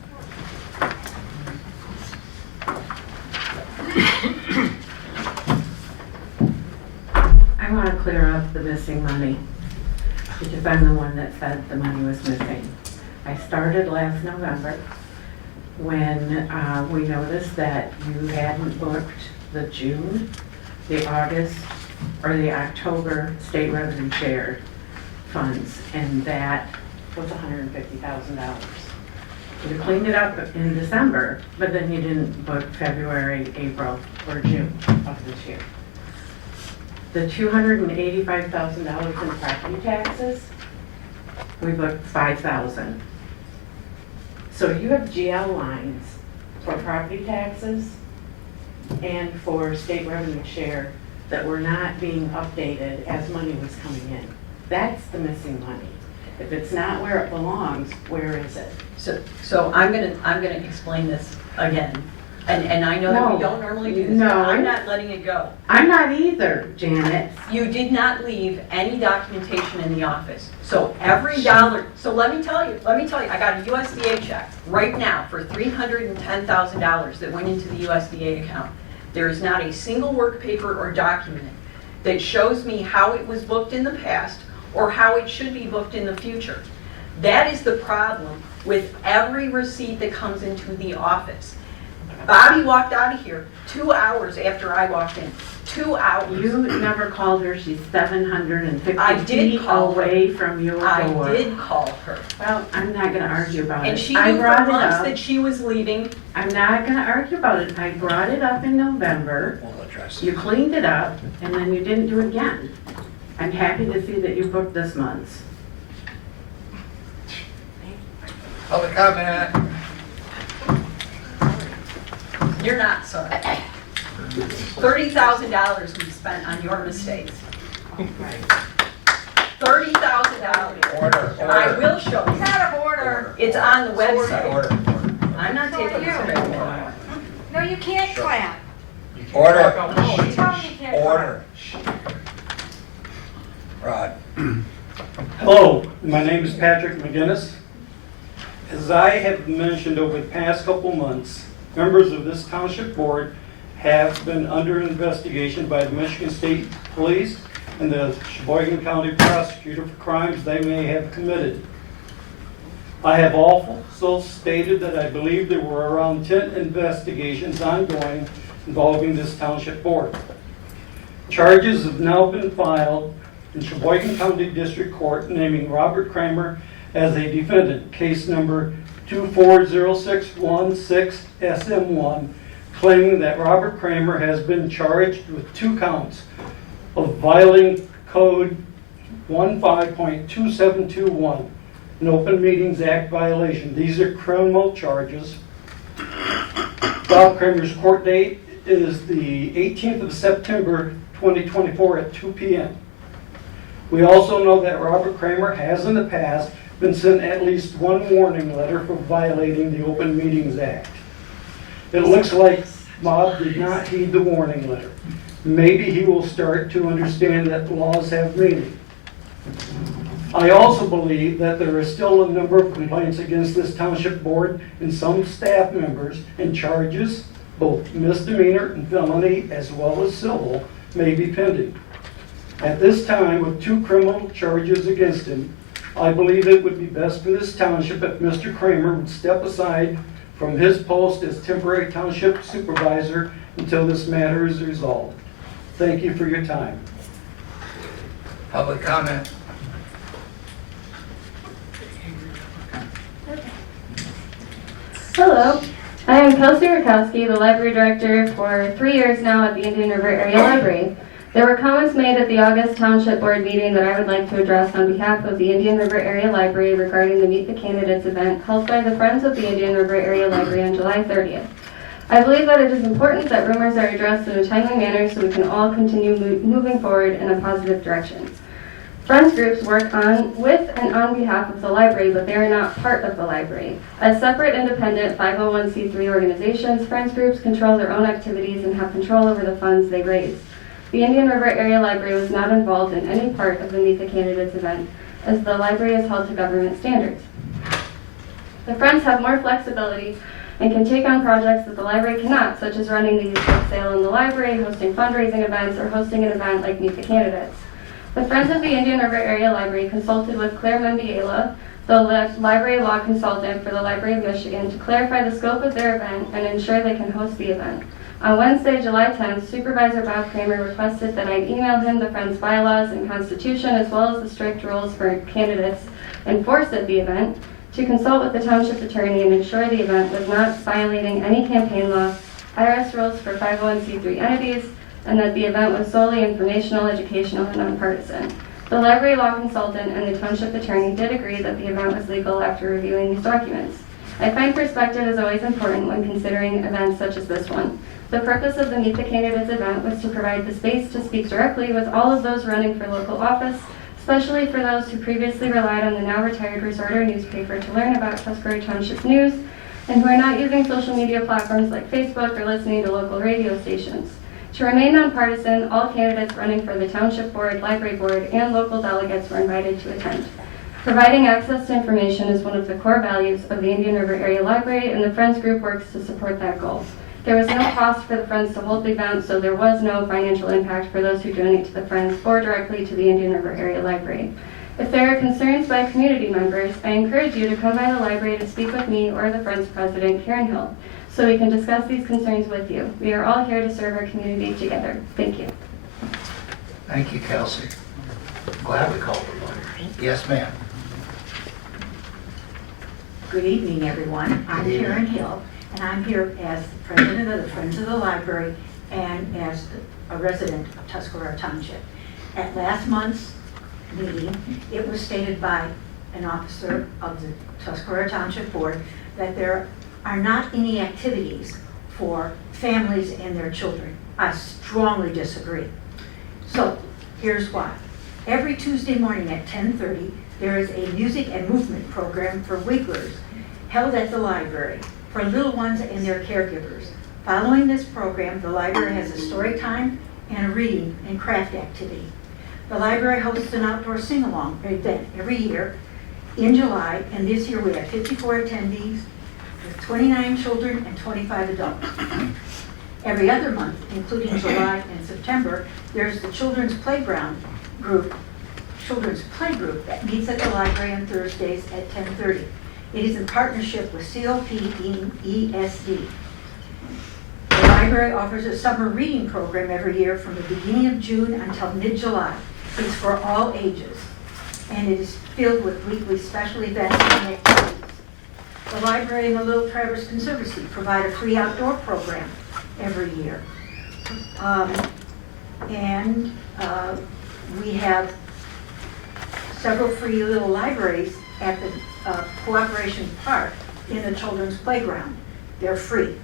I want to clear up the missing money, because I'm the one that said the money was missing. I started last November when we noticed that you hadn't booked the June, the August, or the October state revenue share funds, and that was $150,000. You cleaned it up in December, but then you didn't book February, April, or June of this year. The $285,000 in property taxes, we booked $5,000. So you have GL lines for property taxes and for state revenue share that were not being updated as money was coming in. That's the missing money. If it's not where it belongs, where is it? So I'm gonna explain this again. And I know that we No. don't normally do this, No. but I'm not letting it go. I'm not either, Janet. You did not leave any documentation in the office. So every dollar, so let me tell you, I got a USDA check right now for $310,000 that went into the USDA account. There is not a single work paper or document that shows me how it was booked in the past or how it should be booked in the future. That is the problem with every receipt that comes into the office. Bobby walked out of here 2 hours after I walked in. 2 hours. You never called her, she's 750 I did feet call her. away from your door. I did call her. Well, I'm not gonna argue about it. And she I knew for brought it months up. that she was leaving. I'm not gonna argue about it. I brought it up in November. We'll address You it. cleaned it up, and then you didn't do it again. I'm happy to see that you booked this month's. Public comment. You're not sorry. $30,000 we've spent on your mistakes. $30,000. Order, I order. will show you. Out of order. It's on the website. Order, I'm not taking this credit. No, you can't clap. order. No, tell me you can't clap. Order. Rod. Hello, my name is Patrick McGinnis. As I have mentioned over the past couple months, members of this township board have been under investigation by the Michigan State Police and the Sheboygan County Prosecutor for crimes they may have committed. I have also stated that I believe there were around 10 investigations ongoing involving this township board. Charges have now been filed in Sheboygan County District Court naming Robert Kramer as a defendant, case number 240616SM1, claiming that Robert Kramer has been charged with 2 counts of violating Code 15.2721, an Open Meetings Act violation. These are criminal charges. Bob Kramer's court date is the 18th of September 2024 at 2 p.m. We also know that Robert Kramer has in the past been sent at least 1 warning letter for violating the Open Meetings Act. It looks like Bob did not heed the warning letter. Maybe he will start to understand that laws have meaning. I also believe that there are still a number of complaints against this township board and some staff members, and charges, both misdemeanor and felony as well as civil, may be pending. At this time, with 2 criminal charges against him, I believe it would be best for this township if Mr. Kramer would step aside from his post as temporary township supervisor until this matter is resolved. Thank you for your time. Public comment. Hello, I am Kelsey Rakowski, the library director for 3 years now at the Indian River Area Library. There were comments made at the August Township Board meeting that I would like to address on behalf of the Indian River Area Library regarding the Meet the Candidates event held by the Friends of the Indian River Area Library on July 30th. I believe that it is important that rumors are addressed in a timely manner so we can all continue moving forward in a positive direction. Friends groups work with and on behalf of the library, but they are not part of the library. As separate, independent 501c3 organizations, Friends groups control their own activities and have control over the funds they raise. The Indian River Area Library was not involved in any part of the Meet the Candidates event, as the library is held to government standards. The Friends have more flexibility and can take on projects that the library cannot, such as running the used book sale in the library, hosting fundraising events, or hosting an event like Meet the Candidates. The Friends of the Indian River Area Library consulted with Claire Mendiela, the library law consultant for the Library of Michigan, to clarify the scope of their event and ensure they can host the event. On Wednesday, July 10th, Supervisor Bob Kramer requested that I email him the Friends bylaws and constitution as well as the strict rules for candidates enforced at the event, to consult with the township attorney and ensure the event was not violating any campaign law, IRS rules for 501c3 entities, and that the event was solely informational, educational, and nonpartisan. The library law consultant and the township attorney did agree that the event was legal after reviewing these documents. I find perspective is always important when considering events such as this one. The purpose of the Meet the Candidates event was to provide the space to speak directly with all of those running for local office, especially for those who previously relied on the now retired Resorter newspaper to learn about Tuscarora Township news, and who are not using social media platforms like Facebook or listening to local radio stations. To remain nonpartisan, all candidates running for the Township Board, Library Board, and local delegates were invited to attend. Providing access to information is one of the core values of the Indian River Area Library, and the Friends Group works to support that goal. There was no cost for the Friends to hold the event, so there was no financial impact for those who donate to the Friends or directly to the Indian River Area Library. If there are concerns by community members, I encourage you to come by the library to speak with me or the Friends President, Karen Hill, so we can discuss these concerns with you. We are all here to serve our community together. Thank you. Thank you, Kelsey. Glad we called the lawyers. Yes, ma'am. Good evening, everyone. I'm Good evening. Karen Hill, and I'm here as the president of the Friends of the Library and as a resident of Tuscarora Township. At last month's meeting, it was stated by an officer of the Tuscarora Township Board that there are not any activities for families and their children. I strongly disagree. So, here's why. Every Tuesday morning at 10:30, there is a music and movement program for Wigglers held at the library for little ones and their caregivers. Following this program, the library has a story time and a reading and craft activity. The library hosts an outdoor sing-along event every year in July, and this year we have 54 attendees with 29 children and 25 adults. Every other month, including July and September, there's the children's play group that meets at the library on Thursdays at 10:30. It is in partnership with COPESD. The library offers a summer reading program every year from the beginning of June until mid-July. It's for all ages, and it is filled with weekly special events and activities. The library and the Little Traverse Conservancy provide a free outdoor program every year. We have several free little libraries at the Cooperation Park in the children's playground. They're free.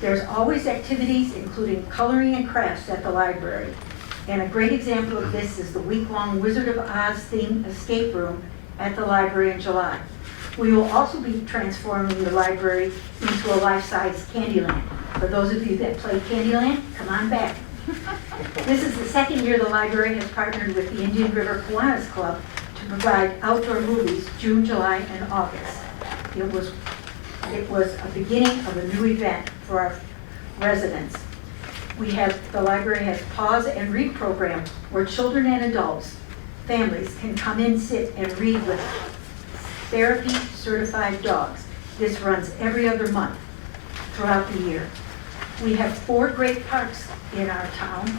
There's always activities including coloring and crafts at the library. And a great example of this is the week-long Wizard of Oz themed escape room at the library in July. We will also be transforming the library into a life-size Candyland. For those of you that play Candyland, come on back. This is the second year the library has partnered with the Indian River Kiwanis Club to provide outdoor movies June, July, and August. It was a beginning of a new event for our residents. The library has Pause and Read program where children and adults, families can come in, sit, and read with therapy certified dogs. This runs every other month throughout the year. We have 4 great parks in our town,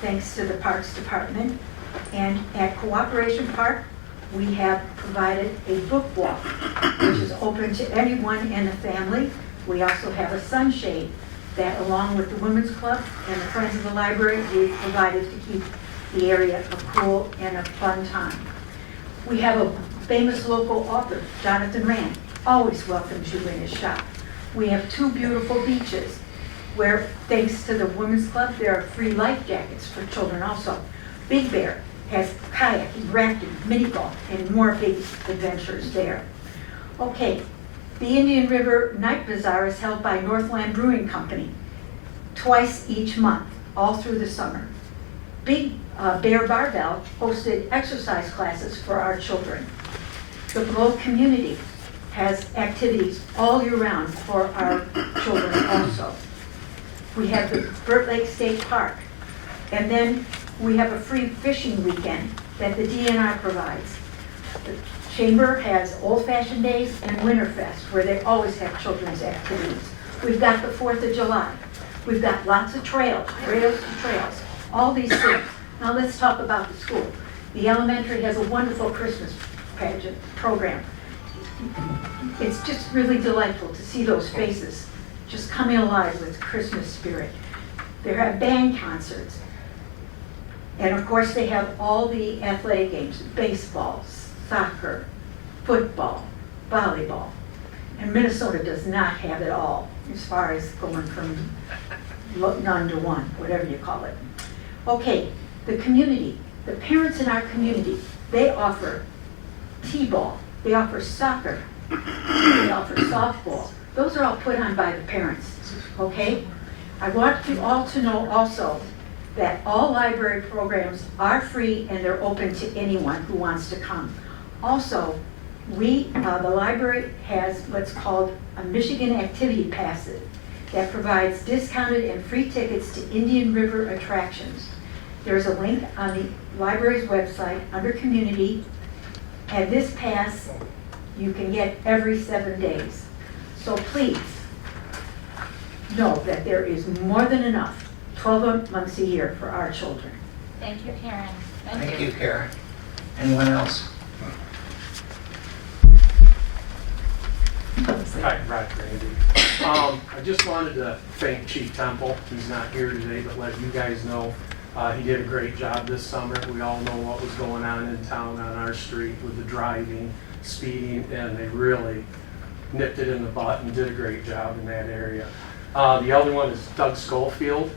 thanks to the Parks Department. And at Cooperation Park, we have provided a book walk, which is open to anyone and the family. We also have a sunshade that, along with the Women's Club and the Friends of the Library, we've provided to keep the area a cool and a fun time. We have a famous local author, Jonathan Rand, always welcomes you in his shop. We have 2 beautiful beaches where, thanks to the Women's Club, there are free life jackets for children also. Big Bear has kayaking, rafting, mini golf, and more big adventures there. Okay, the Indian River Night Bazaar is held by Northland Brewing Company twice each month, all through the summer. Big Bear Barbell hosted exercise classes for our children. The Plow community has activities all year round for our children also. We have the Burt Lake State Park, and then we have a free fishing weekend that the DNR provides. The Chamber has Old Fashioned Days and Winterfest, where they always have children's activities. We've got the 4th of July. We've got lots of trails to trails, all these things. Now let's talk about the school. The elementary has a wonderful Christmas pageant program. It's just really delightful to see those faces just coming alive with Christmas spirit. They have band concerts. And of course they have all the athletic games, baseball, soccer, football, volleyball. And Minnesota does not have it all as far as going from none to one, whatever you call it. Okay, the community, the parents in our community, they offer t-ball, they offer soccer, they offer softball. Those are all put on by the parents, okay? I want you all to know also that all library programs are free and they're open to anyone who wants to come. Also, the library has what's called a Michigan Activity Pass that provides discounted and free tickets to Indian River attractions. There's a link on the library's website under Community, and this pass you can get every 7 days. So please, know that there is more than enough, 12 months a year for our children. Thank you, Karen. Thank you, Karen. Anyone else? Hi, Rod Grandy. I just wanted to thank Chief Temple. He's not here today, but let you guys know he did a great job this summer. We all know what was going on in town on our street with the driving, speeding, and they really nipped it in the butt and did a great job in that area. The other one is Doug Schofield.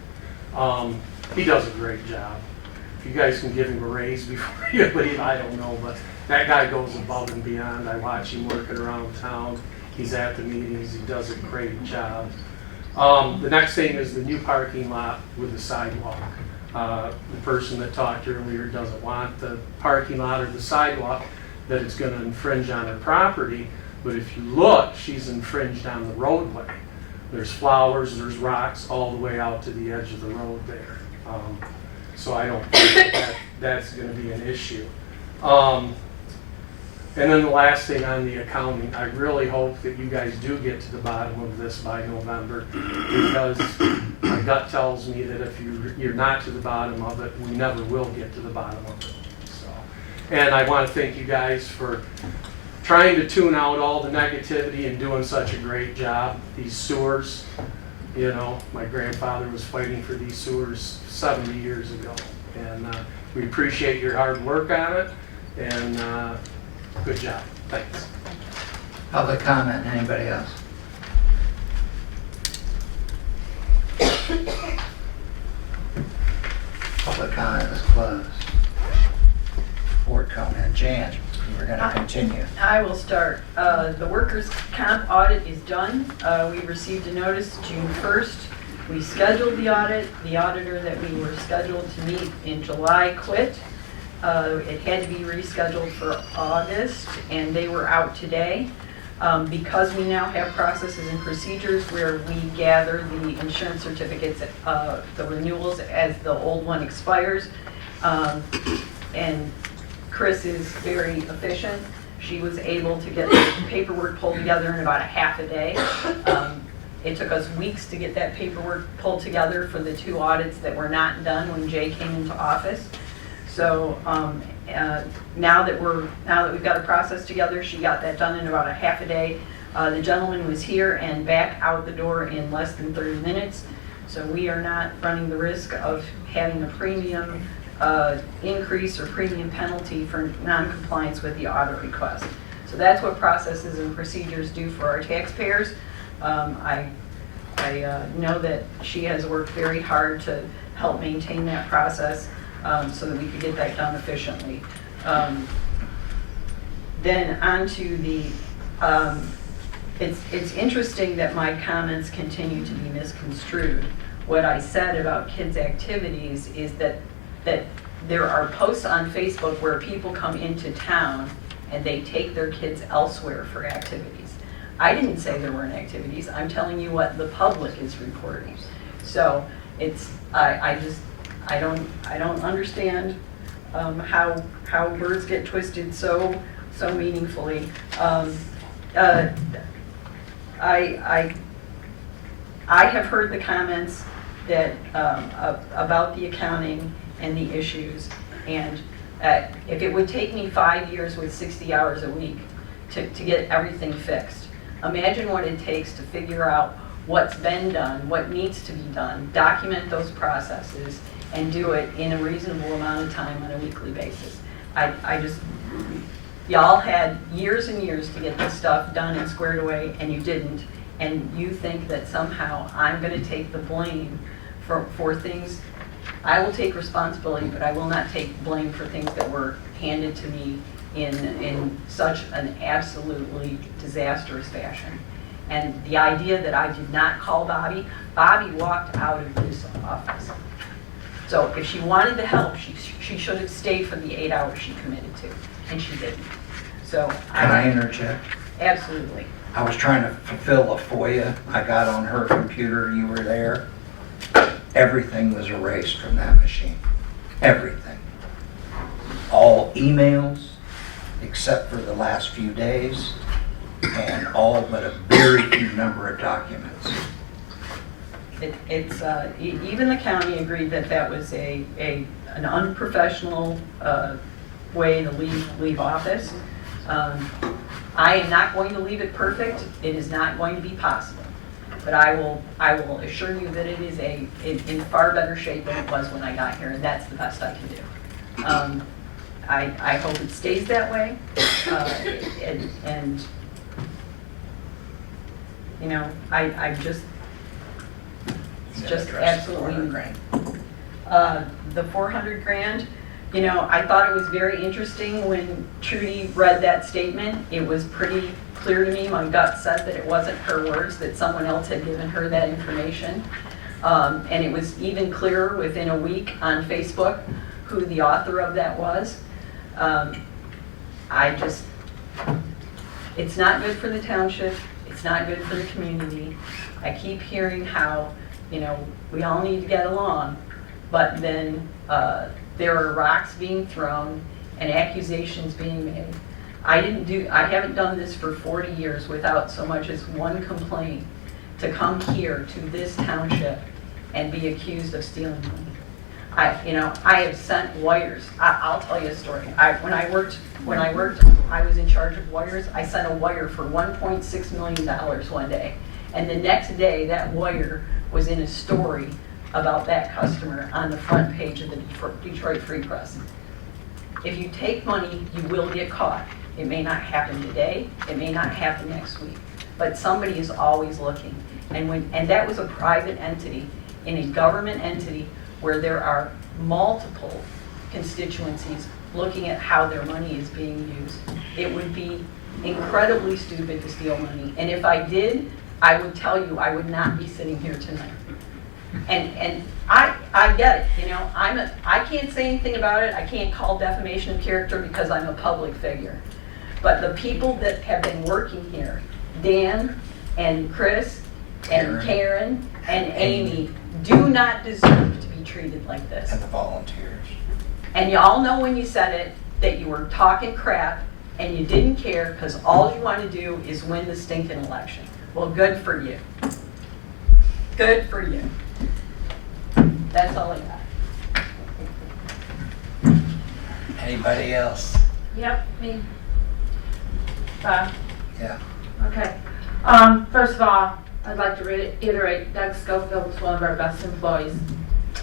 He does a great job. If you guys can give him a raise before you leave, I don't know, but that guy goes above and beyond. I watch him working around town. He's at the meetings. He does a great job. The next thing is the new parking lot with the sidewalk. The person that talked earlier doesn't want the parking lot or the sidewalk, that it's going to infringe on her property. But if you look, she's infringed on the roadway. There's flowers, there's rocks all the way out to the edge of the road there. So I don't think that's going to be an issue. And then the last thing on the accounting, I really hope that you guys do get to the bottom of this by November, because my gut tells me that if you're not to the bottom of it, we never will get to the bottom of it. So, and I want to thank you guys for trying to tune out all the negativity and doing such a great job. These sewers, you know, my grandfather was fighting for these sewers 70 years ago, and we appreciate your hard work on it, and good job. Thanks. Public comment, anybody else? Public comment is closed. Board comment, Jan, we're gonna continue. I will start. The workers' comp audit is done. We received a notice June 1st. We scheduled the audit. The auditor that we were scheduled to meet in July quit. It had to be rescheduled for August, and they were out today. Because we now have processes and procedures where we gather the insurance certificates, the renewals as the old one expires, and Chris is very efficient. She was able to get the paperwork pulled together in about a half a day. It took us weeks to get that paperwork pulled together for the 2 audits that were not done when Jay came into office. So now that we've got a process together, she got that done in about a half a day. The gentleman was here and back out the door in less than 30 minutes. So we are not running the risk of having a premium increase or premium penalty for non-compliance with the audit request. So that's what processes and procedures do for our taxpayers. I know that she has worked very hard to help maintain that process so that we could get that done efficiently. Then on to the, it's interesting that my comments continue to be misconstrued. What I said about kids' activities is that there are posts on Facebook where people come into town and they take their kids elsewhere for activities. I didn't say there weren't activities. I'm telling you what the public is reporting. So it's, I don't understand how words get twisted so meaningfully. I have heard the comments that about the accounting and the issues, and if it would take me 5 years with 60 hours a week to get everything fixed, imagine what it takes to figure out what's been done, what needs to be done, document those processes, and do it in a reasonable amount of time on a weekly basis. Y'all had years and years to get this stuff done and squared away, and you didn't, and you think that somehow I'm gonna take the blame for things. I will take responsibility, but I will not take blame for things that were handed to me in such an absolutely disastrous fashion. And the idea that I did not call Bobby walked out of this office. So if she wanted the help, she should have stayed for the 8 hours she committed to, and she didn't. So Can I interject? Absolutely. I was trying to fulfill a FOIA. I got on her computer, you were there. Everything was erased from that machine. Everything. All emails, except for the last few days, and all but a very few number of documents. Even the county agreed that that was an unprofessional way to leave office. I am not going to leave it perfect. It is not going to be possible. But I will assure you that it is in far better shape than it was when I got here, and that's the best I can do. I hope it stays that way, and you know, I just absolutely the 400 grand. You know, I thought it was very interesting when Trudy read that statement. It was pretty clear to me. My gut said that it wasn't her words, that someone else had given her that information. And it was even clearer within a week on Facebook who the author of that was. It's not good for the township. It's not good for the community. I keep hearing how, you know, we all need to get along, but then there are rocks being thrown and accusations being made. I haven't done this for 40 years without so much as one complaint to come here to this township and be accused of stealing money. I have sent wires. I'll tell you a story. When I worked, I was in charge of wires. I sent a wire for $1.6 million one day, and the next day that wire was in a story about that customer on the front page of the Detroit Free Press. If you take money, you will get caught. It may not happen today, it may not happen next week, but somebody is always looking. And that was a private entity in a government entity where there are multiple constituencies looking at how their money is being used. It would be incredibly stupid to steal money. And if I did, I would tell you I would not be sitting here tonight. And I get it, you know, I can't say anything about it. I can't call defamation of character because I'm a public figure. But the people that have been working here, Dan and Chris and Karen and Amy, do not deserve to be treated like this. And the volunteers. And you all know when you said it that you were talking crap and you didn't care because all you want to do is win the stinking election. Well, good for you. Good for you. That's all I got. Anybody else? Yep, me. Bob? Yeah. Okay. First of all, I'd like to reiterate Doug Schofield is one of our best employees.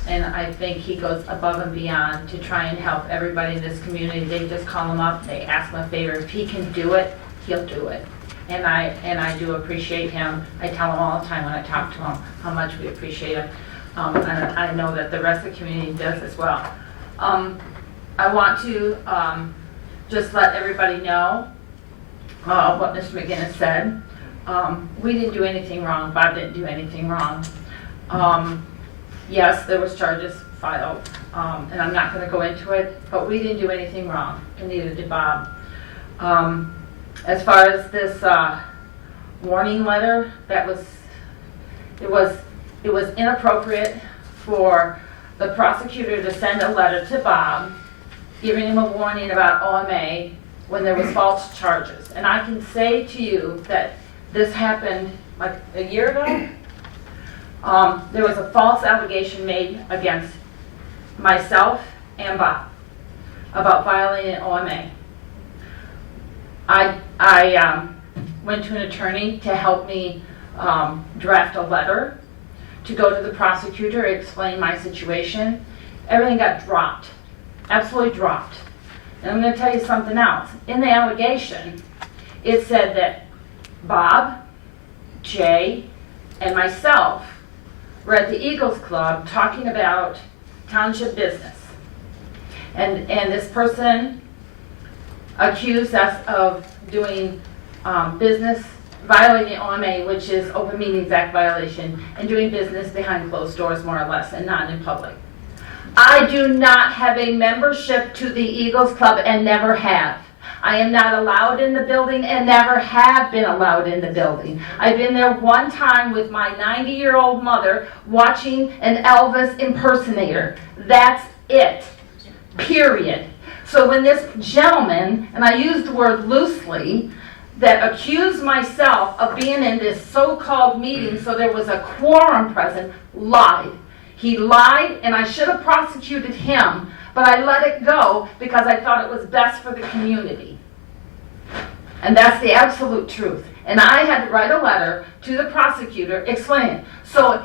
And I think he goes above and beyond to try and help everybody in this community. They just call him up, they ask him a favor. If he can do it, he'll do it. And I do appreciate him. I tell him all the time when I talk to him how much we appreciate him. And I know that the rest of the community does as well. I want to just let everybody know what Mr. McGinnis said. We didn't do anything wrong. Bob didn't do anything wrong. Yes, there was charges filed, and I'm not going to go into it, but we didn't do anything wrong, and neither did Bob. As far as this warning letter, it was inappropriate for the prosecutor to send a letter to Bob giving him a warning about OMA when there was false charges. And I can say to you that this happened like a year ago. There was a false allegation made against myself and Bob about violating OMA. I went to an attorney to help me draft a letter to go to the prosecutor, explain my situation. Everything got dropped, absolutely dropped. And I'm going to tell you something else. In the allegation, it said that Bob, Jay, and myself were at the Eagles Club talking about township business. And this person accused us of doing business, violating OMA, which is Open Meetings Act violation, and doing business behind closed doors, more or less, and not in public. I do not have a membership to the Eagles Club and never have. I am not allowed in the building and never have been allowed in the building. I've been there one time with my 90-year-old mother watching an Elvis impersonator. That's it. Period. So when this gentleman, and I use the word loosely, that accused myself of being in this so-called meeting so there was a quorum present lied. He lied, and I should have prosecuted him, but I let it go because I thought it was best for the community. And that's the absolute truth. And I had to write a letter to the prosecutor explaining. So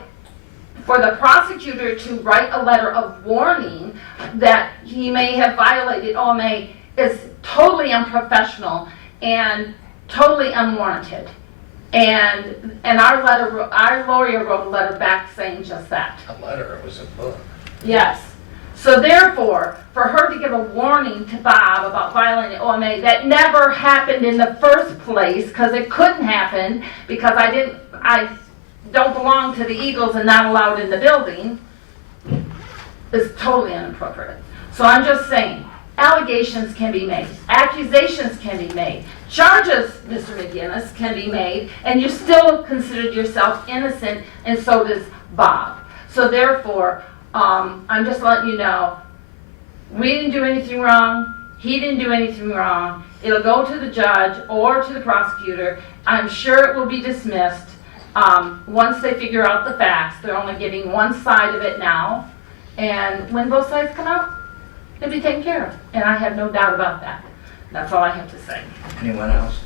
for the prosecutor to write a letter of warning that he may have violated OMA is totally unprofessional and totally unwarranted. And our lawyer wrote a letter back saying just that. A letter, it was a book. Yes. So therefore, for her to give a warning to Bob about violating OMA, that never happened in the first place, because it couldn't happen, because I don't belong to the Eagles and not allowed in the building, is totally inappropriate. So I'm just saying, allegations can be made, accusations can be made, charges, Mr. McGinnis, can be made, and you still considered yourself innocent, and so does Bob. So therefore, I'm just letting you know, we didn't do anything wrong, he didn't do anything wrong. It'll go to the judge or to the prosecutor. I'm sure it will be dismissed once they figure out the facts. They're only giving one side of it now, and when both sides come out, it'll be taken care of, and I have no doubt about that. That's all I have to say. Anyone else?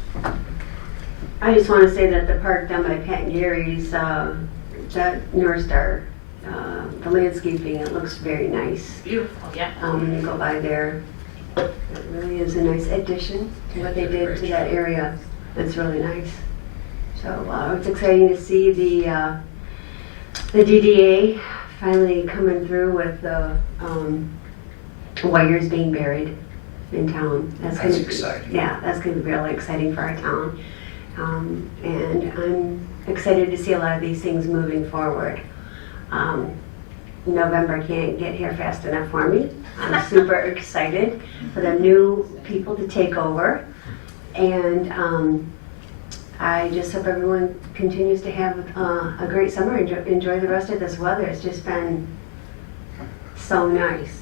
I just want to say that the park down by Pat and Gary's, that North Star, the landscaping, it looks very nice. Beautiful, yeah. When you go by there, it really is a nice addition to what they did to that area. It's really nice. So it's exciting to see the DDA finally coming through with the wires being buried in town. That's exciting. Yeah, that's going to be really exciting for our town. And I'm excited to see a lot of these things moving forward. November can't get here fast enough for me. I'm super excited for the new people to take over. And I just hope everyone continues to have a great summer and enjoy the rest of this weather. It's just been so nice.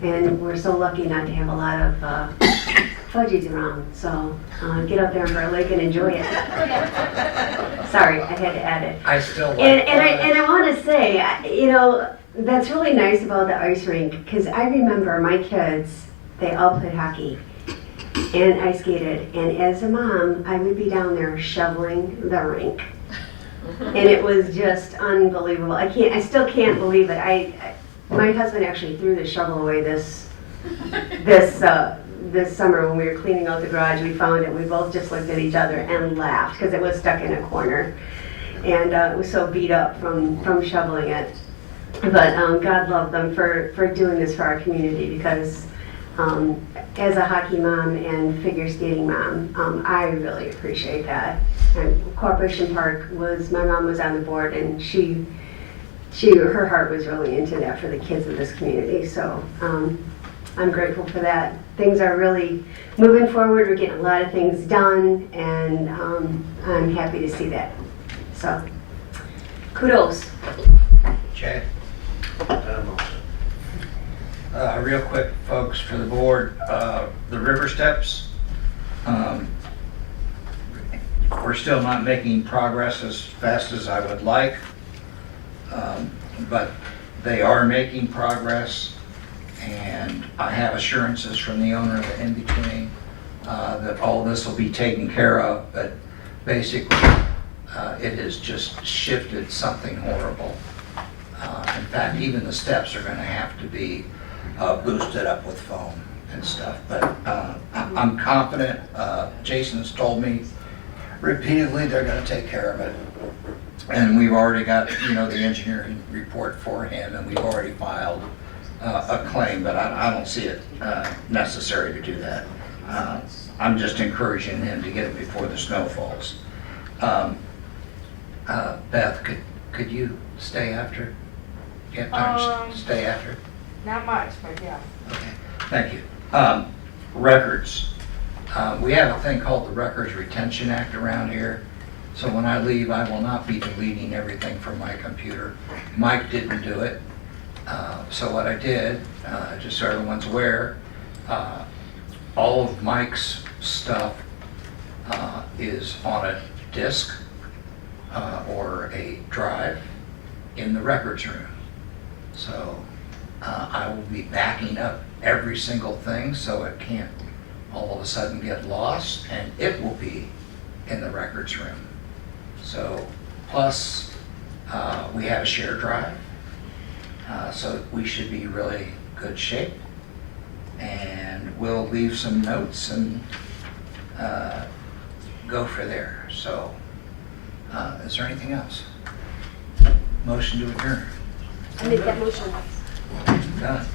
And we're so lucky not to have a lot of fudgies around. So get out there in Bear Lake and enjoy it. Sorry, I had to add it. I still like and I want to say, you know, that's really nice about the ice rink, because I remember my kids, they all played hockey and ice skated, and as a mom, I would be down there shoveling the rink. And it was just unbelievable. I still can't believe it. My husband actually threw the shovel away this summer when we were cleaning out the garage. We found it. We both just looked at each other and laughed because it was stuck in a corner, and it was so beat up from shoveling it. But God love them for doing this for our community, because as a hockey mom and figure skating mom, I really appreciate that. And Corporation Park my mom was on the board, and her heart was really into that for the kids of this community. So I'm grateful for that. Things are really moving forward. We're getting a lot of things done, and I'm happy to see that. So kudos. Jay? Real quick, folks, for the board, the river steps, we're still not making progress as fast as I would like, but they are making progress, and I have assurances from the owner of the in-between that all this will be taken care of, but basically it has just shifted something horrible. In fact, even the steps are going to have to be boosted up with foam and stuff, but I'm confident. Jason's told me repeatedly they're going to take care of it, and we've already got the engineering report for him, and we've already filed a claim, but I don't see it necessary to do that. I'm just encouraging him to get it before the snow falls. Beth, could you stay after? You have time to stay after? Not much, but yeah. Okay, thank you. Records. We have a thing called the Records Retention Act around here. So when I leave, I will not be deleting everything from my computer. Mike didn't do it. So what I did, just so everyone's aware, all of Mike's stuff is on a disk or a drive in the records room. So I will be backing up every single thing so it can't all of a sudden get lost, and it will be in the records room. So plus we have a shared drive, so we should be really good shape, and we'll leave some notes and go for there. So is there anything else? Motion to adjourn. I make that motion. Done.